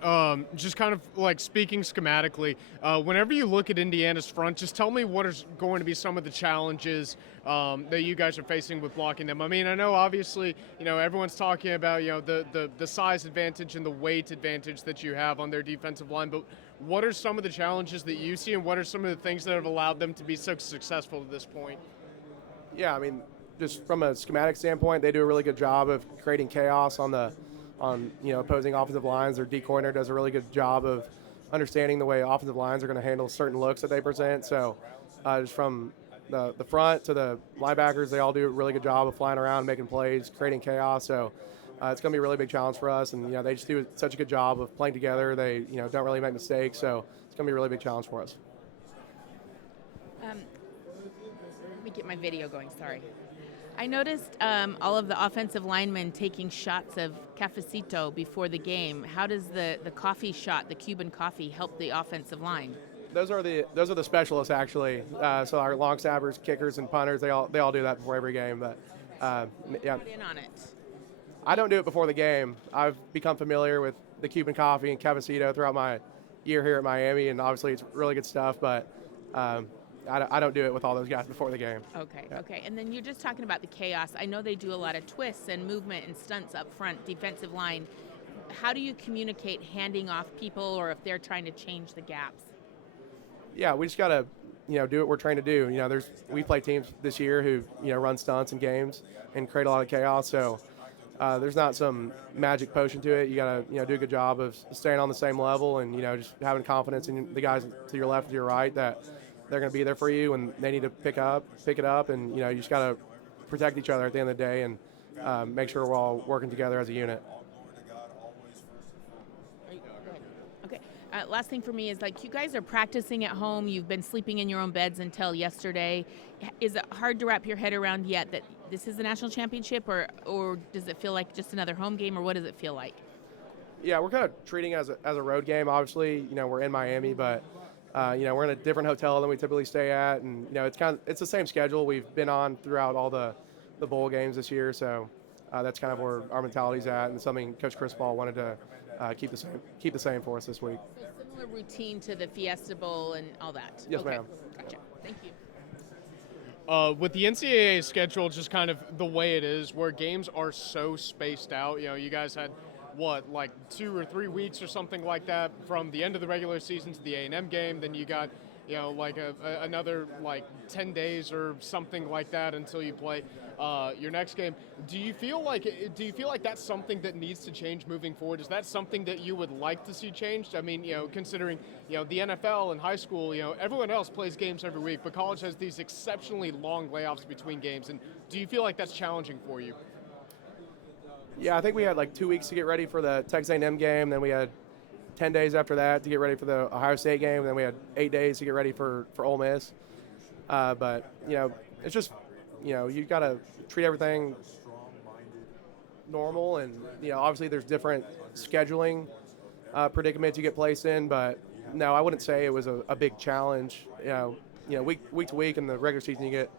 just kind of like speaking schematically, whenever you look at Indiana's front, just tell me what is going to be some of the challenges that you guys are facing with blocking them. I know obviously, everyone's talking about, the size advantage and the weight advantage that you have on their defensive line, but what are some of the challenges that you see, and what are some of the things that have allowed them to be so successful at this point? Yeah, just from a schematic standpoint, they do a really good job of creating chaos on opposing offensive lines. Their D coordinator does a really good job of understanding the way offensive lines are going to handle certain looks that they present. So just from the front to the linebackers, they all do a really good job of flying around, making plays, creating chaos. So it's going to be a really big challenge for us. And they just do such a good job of playing together. They don't really make mistakes. So it's going to be a really big challenge for us. Let me get my video going. Sorry. I noticed all of the offensive linemen taking shots of cafecito before the game. How does the coffee shot, the Cuban coffee, help the offensive line? Those are the specialists actually. So our long snappers, kickers, and punters, they all do that before every game. But yeah, Put in on it. I don't do it before the game. I've become familiar with the Cuban coffee and cafecito throughout my year here at Miami, and obviously it's really good stuff. But I don't do it with all those guys before the game. Okay, okay. And then you're just talking about the chaos. I know they do a lot of twists and movement and stunts up front, defensive line. How do you communicate handing off people or if they're trying to change the gaps? Yeah, we just got to, do what we're trained to do. We play teams this year who, run stunts and games and create a lot of chaos. So there's not some magic potion to it. You got to, do a good job of staying on the same level and, just having confidence in the guys to your left and to your right that they're going to be there for you and they need to pick it up. And, you just got to protect each other at the end of the day and make sure we're all working together as a unit. Okay. Last thing for me is you guys are practicing at home. You've been sleeping in your own beds until yesterday. Is it hard to wrap your head around yet that this is the national championship or does it feel like just another home game or what does it feel like? Yeah, we're kind of treating it as a road game. Obviously, we're in Miami, but we're in a different hotel than we typically stay at, and it's the same schedule we've been on throughout all the bowl games this year. So that's kind of where our mentality's at, and something Coach Chris Paul wanted to keep the same for us this week. So similar routine to the Fiesta Bowl and all that. Yes, okay. ma'am. Gotcha. Thank you. With the NCAA schedule just kind of the way it is, where games are so spaced out, you guys had, 2 or 3 weeks or something like that from the end of the regular season to the A&M game, then you got, another 10 days or something like that until you play your next game. Do you feel like that's something that needs to change moving forward? Is that something that you would like to see changed? I mean, considering, the NFL and high school, everyone else plays games every week, but college has these exceptionally long layoffs between games. And do you feel like that's challenging for you? Yeah, I think we had 2 weeks to get ready for the Texas A&M game. Then we had 10 days after that to get ready for the Ohio State game. And then we had 8 days to get ready for Ole Miss. But, it's just, you've got to treat everything normal. And, obviously there's different scheduling predicaments you get placed in. But, no, I wouldn't say it was a big challenge. Week to week in the regular season you get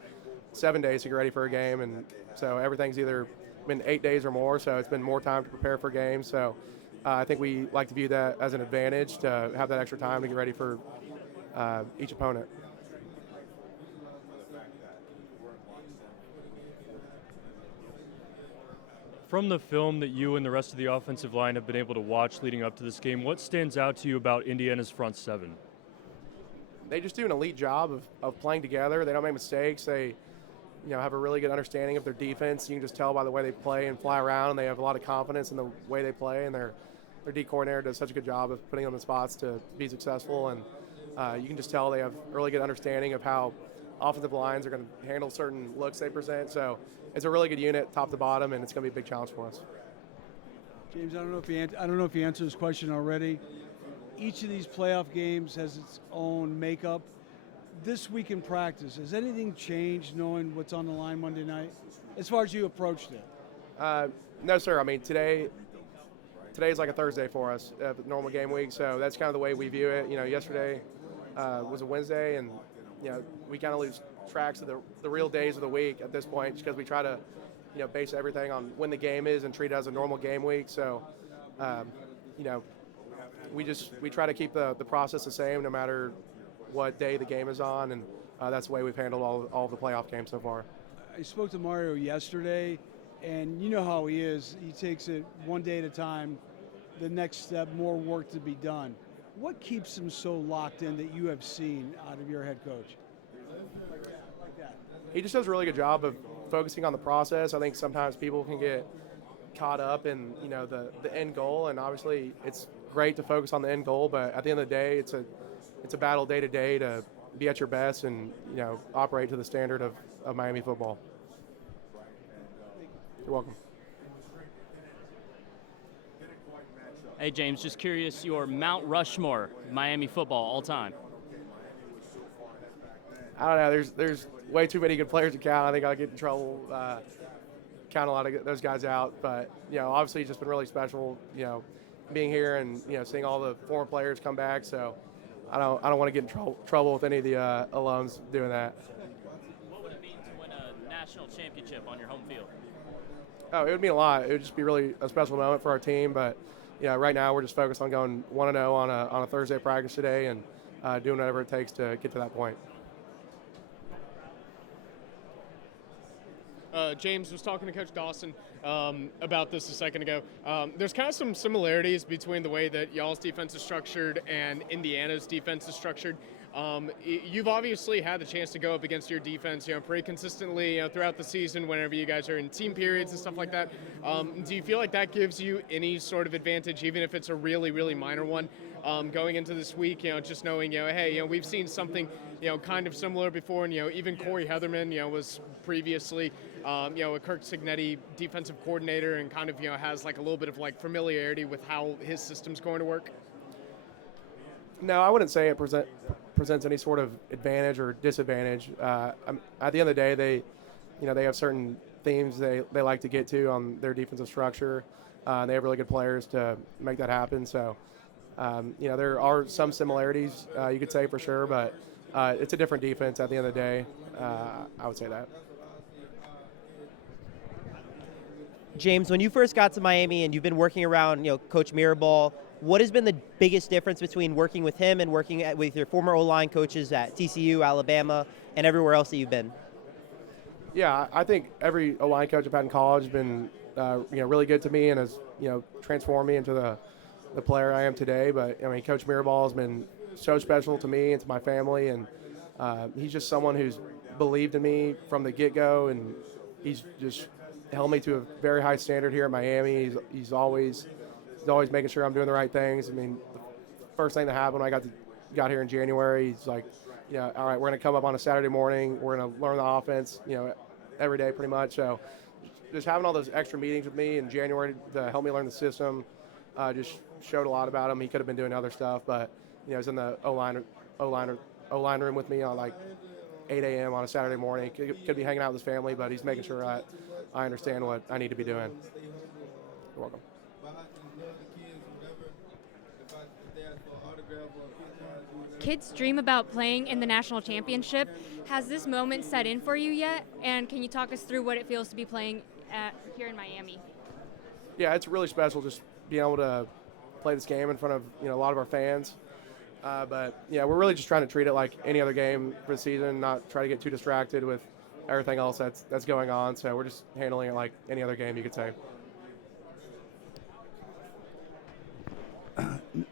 7 days to get ready for a game. And so everything's either been 8 days or more, so it's been more time to prepare for games. So I think we like to view that as an advantage to have that extra time to get ready for each opponent. From the film that you and the rest of the offensive line have been able to watch leading up to this game, what stands out to you about Indiana's front seven? They just do an elite job of playing together. They don't make mistakes. They have a really good understanding of their defense. You can just tell by the way they play and fly around. They have a lot of confidence in the way they play, and their D coordinator does such a good job of putting them in spots to be successful. And you can just tell they have a really good understanding of how offensive lines are going to handle certain looks they present. So it's a really good unit, top to bottom, and it's going to be a big challenge for us. James, I don't know if you answered this question already. Each of these playoff games has its own makeup. This week in practice, has anything changed knowing what's on the line Monday night as far as you approached it? No, sir. I mean, today is like a Thursday for us, normal game week. So that's kind of the way we view it. Yesterday was a Wednesday, and we kind of lose tracks of the real days of the week at this point, just because we try to base everything on when the game is and treat it as a normal game week. So we try to keep the process the same no matter what day the game is on, and that's the way we've handled all the playoff games so far. I spoke to Mario yesterday, and you know how he is. He takes it one day at a time, the next step, more work to be done. What keeps him so locked in that you have seen out of your head coach? Like that. He just does a really good job of focusing on the process. I think sometimes people can get caught up in the end goal, and obviously it's great to focus on the end goal, but at the end of the day, it's a battle day to day to be at your best and operate to the standard of Miami football. You're welcome. Hey James, just curious, your Mount Rushmore Miami football all time. I don't know. There's way too many good players to count. I think I'll get in trouble. Count a lot of those guys out, but obviously it's just been really special. Being here and seeing all the former players come back. So I don't want to get in trouble with any of the alums doing that. What would it mean to win a national championship on your home field? Oh, it would mean a lot. It would just be really a special moment for our team. But right now we're just focused on going 1-0 on a Thursday practice today and doing whatever it takes to get to that point. James was talking to Coach Dawson about this a second ago. There's kind of some similarities between the way that y'all's defense is structured and Indiana's defense is structured. You've obviously had the chance to go up against your defense, pretty consistently, throughout the season whenever you guys are in team periods and stuff like that. Do you feel like that gives you any sort of advantage, even if it's a really, really minor one, going into this week? Just knowing, hey, we've seen something, kind of similar before, and even Corey Heatherman, was previously, a Kirk Signetti defensive coordinator, and kind of, has like a little bit of like familiarity with how his system's going to work. No, I wouldn't say it presents any sort of advantage or disadvantage. At the end of the day, they have certain themes they like to get to on their defensive structure. They have really good players to make that happen. So, there are some similarities, you could say for sure, but it's a different defense at the end of the day. I would say that. James, when you first got to Miami and you've been working around, Coach Mirabal, what has been the biggest difference between working with him and working with your former O-line coaches at TCU, Alabama, and everywhere else that you've been? Yeah, I think every O-line coach I've had in college has been, really good to me and has, transformed me into the player I am today. But Coach Mirabal has been so special to me and to my family, and he's just someone who's believed in me from the get-go, and he's just held me to a very high standard here in Miami. He's always making sure I'm doing the right things. The first thing that happened when I got here in January, he's like, all right, we're going to come up on a Saturday morning. We're going to learn the offense, every day pretty much. So just having all those extra meetings with me in January to help me learn the system just showed a lot about him. He could have been doing other stuff, but he was in the O-line room with me on like 8 a.m. on a Saturday morning. Could be hanging out with his family, but he's making sure I understand what I need to be doing. You're welcome. Kids dream about playing in the national championship. Has this moment set in for you yet? And can you talk us through what it feels to be playing here in Miami? Yeah, it's really special just being able to play this game in front of a lot of our fans. But yeah, we're really just trying to treat it like any other game for the season, not try to get too distracted with everything else that's going on. So we're just handling it like any other game, you could say.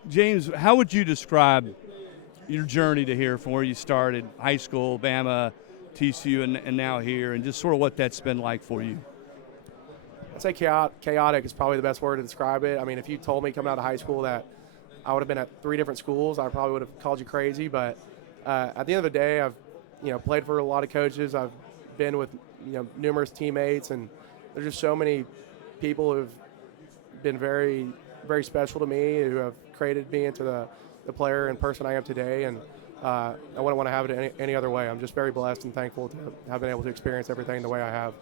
James, how would you describe your journey to here from where you started, high school, Bama, TCU, and now here, and just sort of what that's been like for you? I'd say chaotic is probably the best word to describe it. If you told me coming out of high school that I would have been at 3 different schools, I probably would have called you crazy. But at the end of the day, I've played for a lot of coaches. I've been with numerous teammates, and there's just so many people who've been very, very special to me, who have created me into the player and person I am today. And I wouldn't want to have it any other way. I'm just very blessed and thankful to have been able to experience everything the way I have.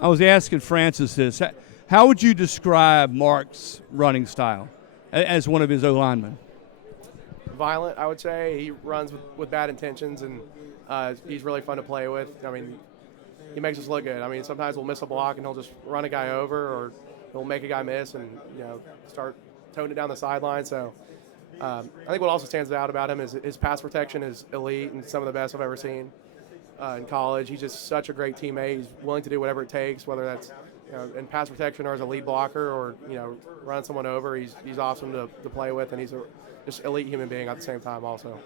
I was asking Francis this. How would you describe Mark's running style as one of his O-linemen? Violent, I would say. He runs with bad intentions, and he's really fun to play with. He makes us look good. Sometimes we'll miss a block, and he'll just run a guy over, or he'll make a guy miss and start toning it down the sideline. So I think what also stands out about him is his pass protection is elite and some of the best I've ever seen in college. He's just such a great teammate. He's willing to do whatever it takes, whether that's in pass protection or as a lead blocker or running someone over. He's awesome to play with, and he's a just elite human being at the same time also.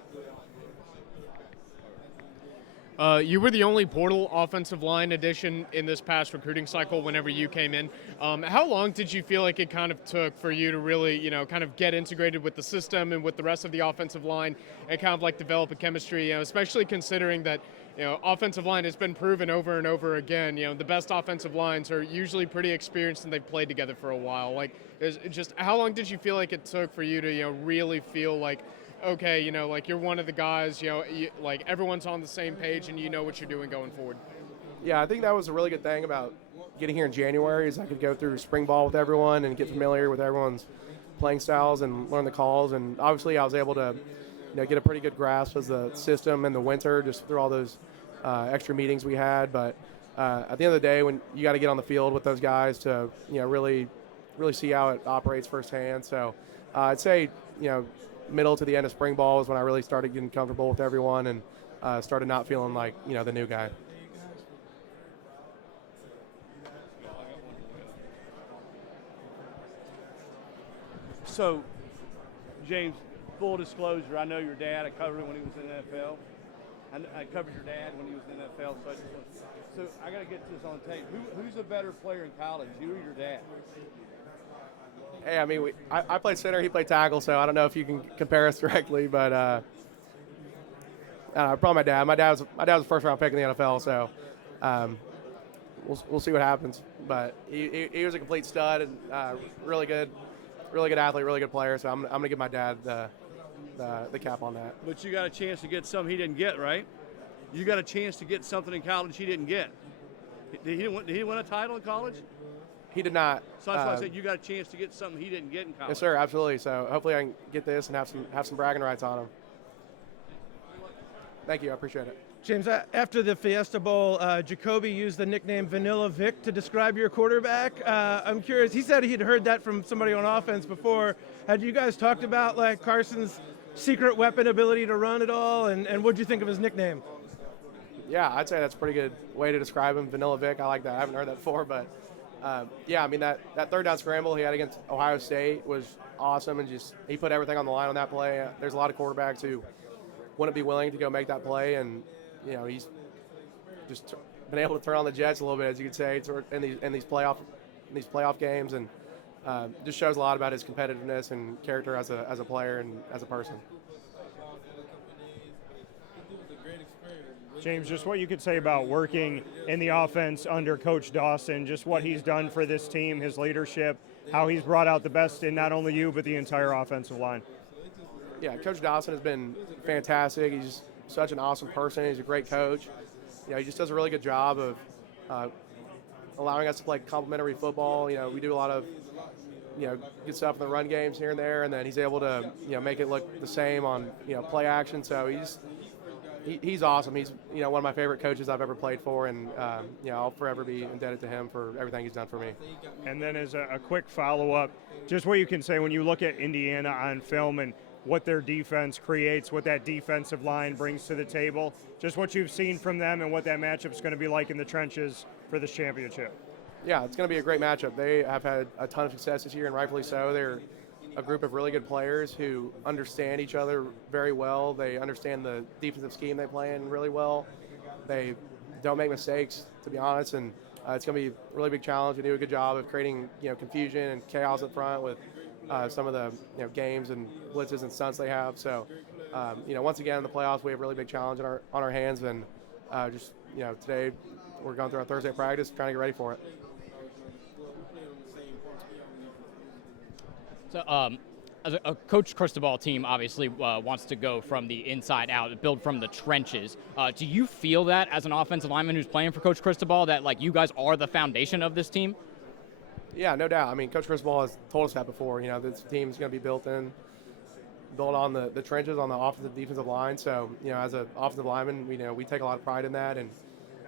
You were the only portal offensive line addition in this past recruiting cycle whenever you came in. How long did you feel like it kind of took for you to really, kind of get integrated with the system and with the rest of the offensive line and kind of like develop a chemistry, especially considering that, offensive line has been proven over and over again. The best offensive lines are usually pretty experienced and they've played together for a while. Like, just how long did you feel like it took for you to, really feel like, okay, like you're one of the guys, like everyone's on the same page and you know what you're doing going forward? Yeah, I think that was a really good thing about getting here in January is I could go through spring ball with everyone and get familiar with everyone's playing styles and learn the calls. And obviously I was able to, get a pretty good grasp of the system in the winter just through all those extra meetings we had. But at the end of the day, when you got to get on the field with those guys to, really see how it operates firsthand. So I'd say, middle to the end of spring ball is when I really started getting comfortable with everyone and started not feeling like, the new guy. So, James, full disclosure, I know your dad. I covered him when he was in the NFL. I covered your dad when he was in the NFL. So I got to get this on tape. Who's a better player in college, you or your dad? Hey, I mean, I played center, he played tackle, so I don't know if you can compare us directly, but probably my dad. My dad was a first-round pick in the NFL, so we'll see what happens. But he was a complete stud and really good athlete, really good player. So I'm gonna give my dad the cap on that. But you got a chance to get something he didn't get, right? You got a chance to get something in college he didn't get. Did he win a title in college? He did not. So that's why I said you got a chance to get something he didn't get in college. Yes, sir, absolutely. So hopefully I can get this and have some bragging rights on him. Thank you, I appreciate it. James, after the Fiesta Bowl, Jacoby used the nickname Vanilla Vic to describe your quarterback. I'm curious, he said he'd heard that from somebody on offense before. Had you guys talked about like Carson's secret weapon ability to run at all, and what'd you think of his nickname? Yeah, I'd say that's a pretty good way to describe him, Vanilla Vic. I like that. I haven't heard that before, but yeah, I mean, that third down scramble he had against Ohio State was awesome, and just he put everything on the line on that play. There's a lot of quarterbacks who wouldn't be willing to go make that play, and he's just been able to turn on the Jets a little bit, as you could say, in these playoff games, and just shows a lot about his competitiveness and character as a player and as a person. James, just what you could say about working in the offense under Coach Dawson, just what he's done for this team, his leadership, how he's brought out the best in not only you but the entire offensive line. Yeah, Coach Dawson has been fantastic. He's such an awesome person. He's a great coach. He just does a really good job of allowing us to play complementary football. We do a lot of good stuff in the run games here and there, and then he's able to make it look the same on play action. So he's awesome. He's one of my favorite coaches I've ever played for, and I'll forever be indebted to him for everything he's done for me. And then as a quick follow-up, just what you can say when you look at Indiana on film and what their defense creates, what that defensive line brings to the table, just what you've seen from them and what that matchup's going to be like in the trenches for this championship. Yeah, it's going to be a great matchup. They have had a ton of success this year, and rightfully so. They're a group of really good players who understand each other very well. They understand the defensive scheme they play in really well. They don't make mistakes, to be honest, and it's going to be a really big challenge. They do a good job of creating confusion and chaos up front with some of the games and blitzes and stunts they have. So once again in the playoffs we have a really big challenge on our hands, and today we're going through our Thursday practice trying to get ready for it. So as a Coach Cristobal team obviously wants to go from the inside out, build from the trenches. Do you feel that as an offensive lineman who's playing for Coach Cristobal, that like you guys are the foundation of this team? Yeah, no doubt. I mean, Coach Cristobal has told us that before. This team's going to be built on the trenches on the offensive defensive line. So, as an offensive lineman, we take a lot of pride in that. And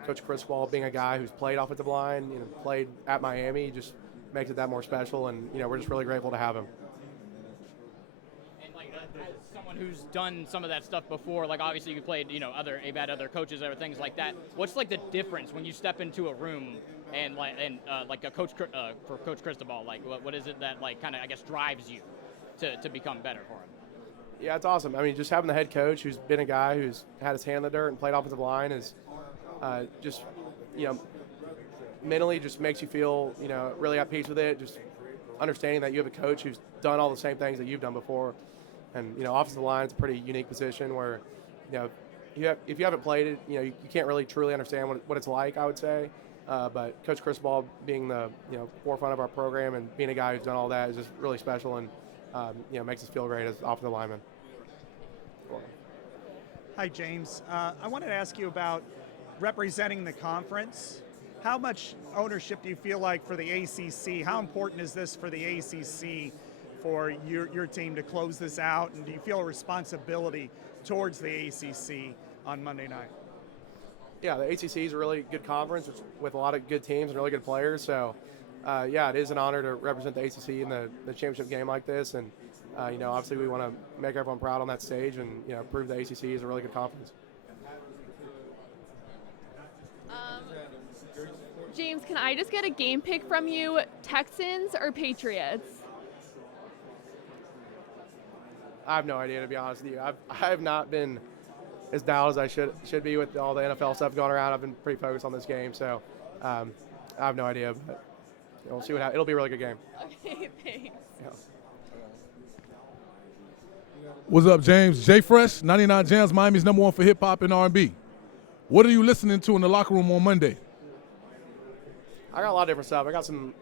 Coach Cristobal, being a guy who's played offensive line, played at Miami, just makes it that more special. And we're just really grateful to have him. And like as someone who's done some of that stuff before, like obviously you played, you've had other coaches or things like that. What's like the difference when you step into a room and like a coach for Coach Cristobal? Like what is it that like kind of I guess drives you to become better for him? Yeah, it's awesome. I mean, just having the head coach who's been a guy who's had his hand in the dirt and played offensive line is just, mentally just makes you feel, really at peace with it. Just understanding that you have a coach who's done all the same things that you've done before. And, offensive line is a pretty unique position where, if you haven't played it, you can't really truly understand what it's like, I would say. But Coach Cristobal being the, forefront of our program and being a guy who's done all that is just really special and, makes us feel great as offensive linemen. Hi, James. I wanted to ask you about representing the conference. How much ownership do you feel like for the ACC? How important is this for the ACC for your team to close this out? And do you feel a responsibility towards the ACC on Monday night? Yeah, the ACC is a really good conference with a lot of good teams and really good players. So, it is an honor to represent the ACC in the championship game like this. And, obviously we want to make everyone proud on that stage and, prove the ACC is a really good conference. James, can I just get a game pick from you, Texans or Patriots? I have no idea, to be honest with you. I have not been as dialed as I should be with all the NFL stuff going around. I've been pretty focused on this game, so I have no idea. But we'll see what happens. It'll be a really good game. Okay, thanks. Yeah. What's up, James? Jay Fresh, 99 Jams, Miami's #1 for hip hop and R&B. What are you listening to in the locker room on Monday? I got a lot of different stuff. I got some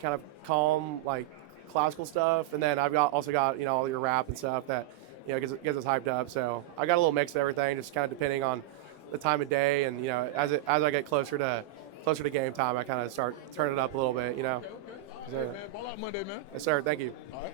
kind of calm, like classical stuff, and then I've also got all your rap and stuff that gets us hyped up. So I got a little mix of everything, just kind of depending on the time of day, and as I get closer to game time, I kind of start turning it up a little bit. Okay. Hey, man, ball out Monday, man. Yes, sir. Thank you. All right.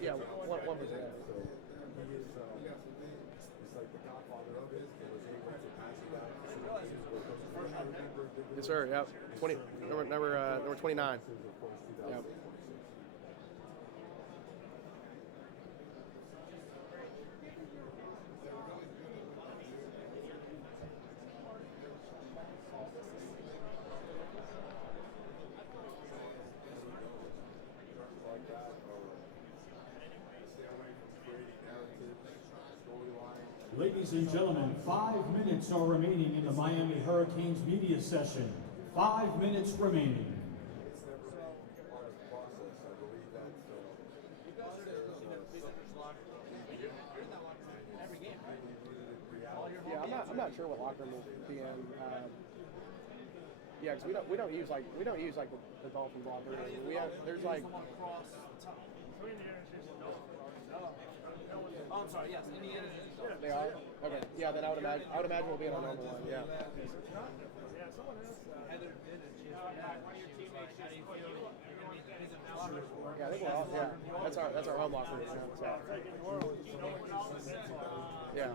Yeah, 1%. Yes, sir. Yep. Number 29. Yep. Ladies and gentlemen, 5 minutes are remaining in the Miami Hurricanes media session. 5 minutes remaining. Yeah, I'm not sure what locker room will be in. Yeah, because we don't use the Dolphins locker room. There's like. Oh, I'm sorry. Yes, Indiana. They are? Okay. Yeah, then I would imagine we'll be in our normal one. Yeah. Yeah, I think we're all. Yeah, that's our home locker room. Yeah.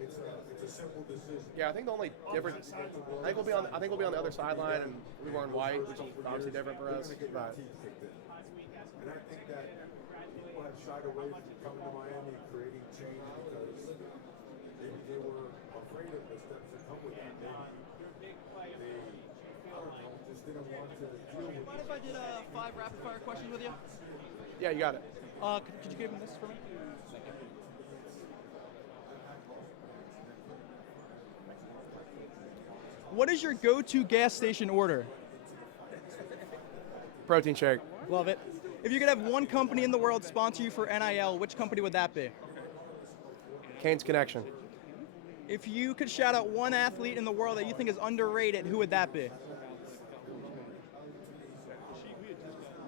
It's a simple decision. Yeah, I think the only difference. I think we'll be on the other sideline, and we wearing white, which is obviously different for us. But And I think that people have shied away from coming to Miami and creating change because maybe they were afraid of the steps that come with that. Maybe they, I don't know, just didn't want to deal with it. Mind if I did 5 rapid fire questions with you? yeah, you got it. Could you give him this for me? What is your go-to gas station order? Protein shake. Love it. If you could have one company in the world sponsor you for NIL, which company would that be? Canes Connection. If you could shout out one athlete in the world that you think is underrated, who would that be?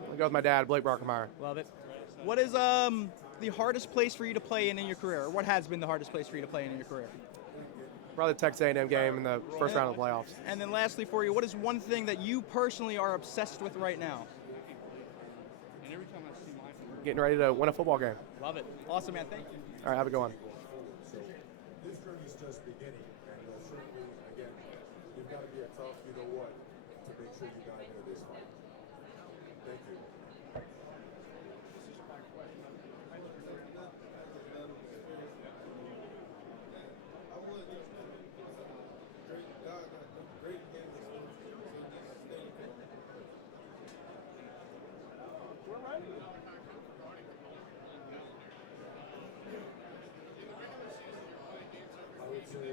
I'll go with my dad, Blake Brockermeyer. Love it. What is the hardest place for you to play in your career, or what has been the hardest place for you to play in your career? Probably the Texas A&M game in the first round of the playoffs. And then lastly for you, what is one thing that you personally are obsessed with right now? Getting ready to win a football game. Love it. Awesome, man. Thank you. All right, have a good one. This journey's just beginning, and certainly, again, you've got to be a tough, you know what, to make sure you dive into this fight. Thank you. I would say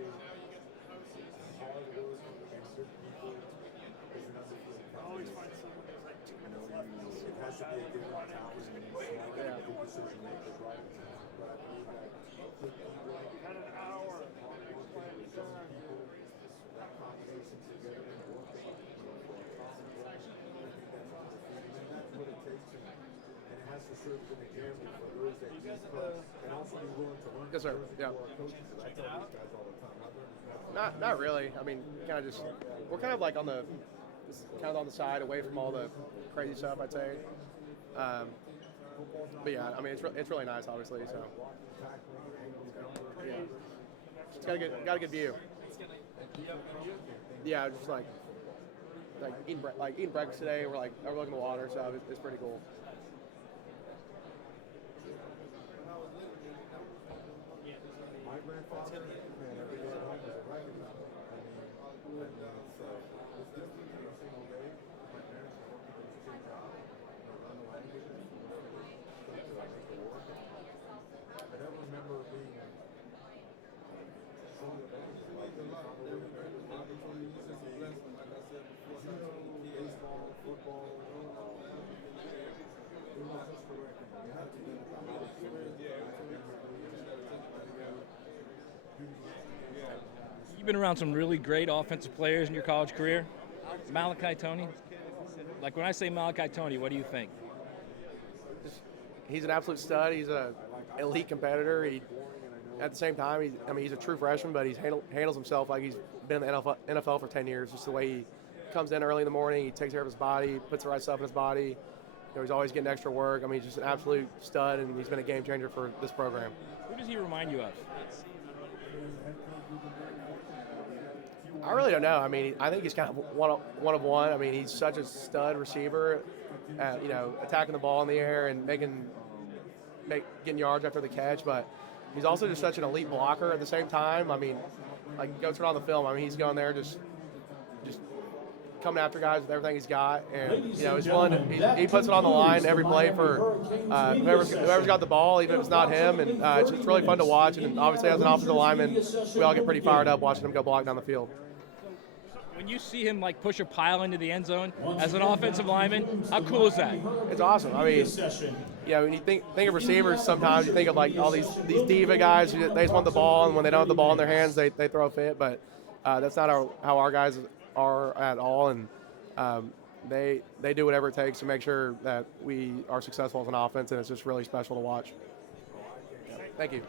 hard work against certain people is enough to feel always find someone who's like 2 minutes left. It has to be a given talent and smart good decision makers, right? But I believe that good teamwork, had an hour, hard work with certain people, that combination together and work for a common goal. I think that's undefeated, and that's what it takes. And it has to serve as an example for those that you trust, and also be willing to learn. Yes, sir. Yeah. Our coaches, I tell these guys all the time. Not really. I mean, kind of just we're kind of like on the side, away from all the crazy stuff, I'd say. But yeah, I mean, it's really nice, obviously. So yeah, it's got a good view. Yeah, just like eating breakfast today. We're overlooking the water, so it's pretty cool. My grandfather, man, every day at home was a record. It's different every single day. My parents are working in the same job. They learn the language and to make it work. I never remember being so amazed. Like the opportunities is a blessing. Like I said before, baseball, football, it was just correct. You have to be at the highest You've been around some really great offensive players in your college career. Malachi Tony. Like when I say Malachi Tony, what do you think? He's an absolute stud. He's an elite competitor. At the same time, he's a true freshman, but he handles himself like he's been in the NFL for 10 years. Just the way he comes in early in the morning, he takes care of his body, puts the right stuff in his body. He's always getting extra work. I mean, he's just an absolute stud, and he's been a game changer for this program. Who does he remind you of? I really don't know. I mean, I think he's kind of one of one. I mean, he's such a stud receiver, attacking the ball in the air and getting yards after the catch. But he's also just such an elite blocker at the same time. I mean, like go turn on the film. I mean, he's going there just coming after guys with everything he's got, and he's willing to, he puts it on the line every play for whoever's got the ball, even if it's not him. And it's really fun to watch. And obviously, as an offensive lineman, we all get pretty fired up watching him go block down the field. When you see him push a pile into the end zone as an offensive lineman, how cool is that? It's awesome. I mean, when you think of receivers, sometimes you think of all these diva guys who they just want the ball, and when they don't have the ball in their hands, they throw a fit. But that's not how our guys are at all, and they do whatever it takes to make sure that we are successful as an offense, and it's just really special to watch. Thank you.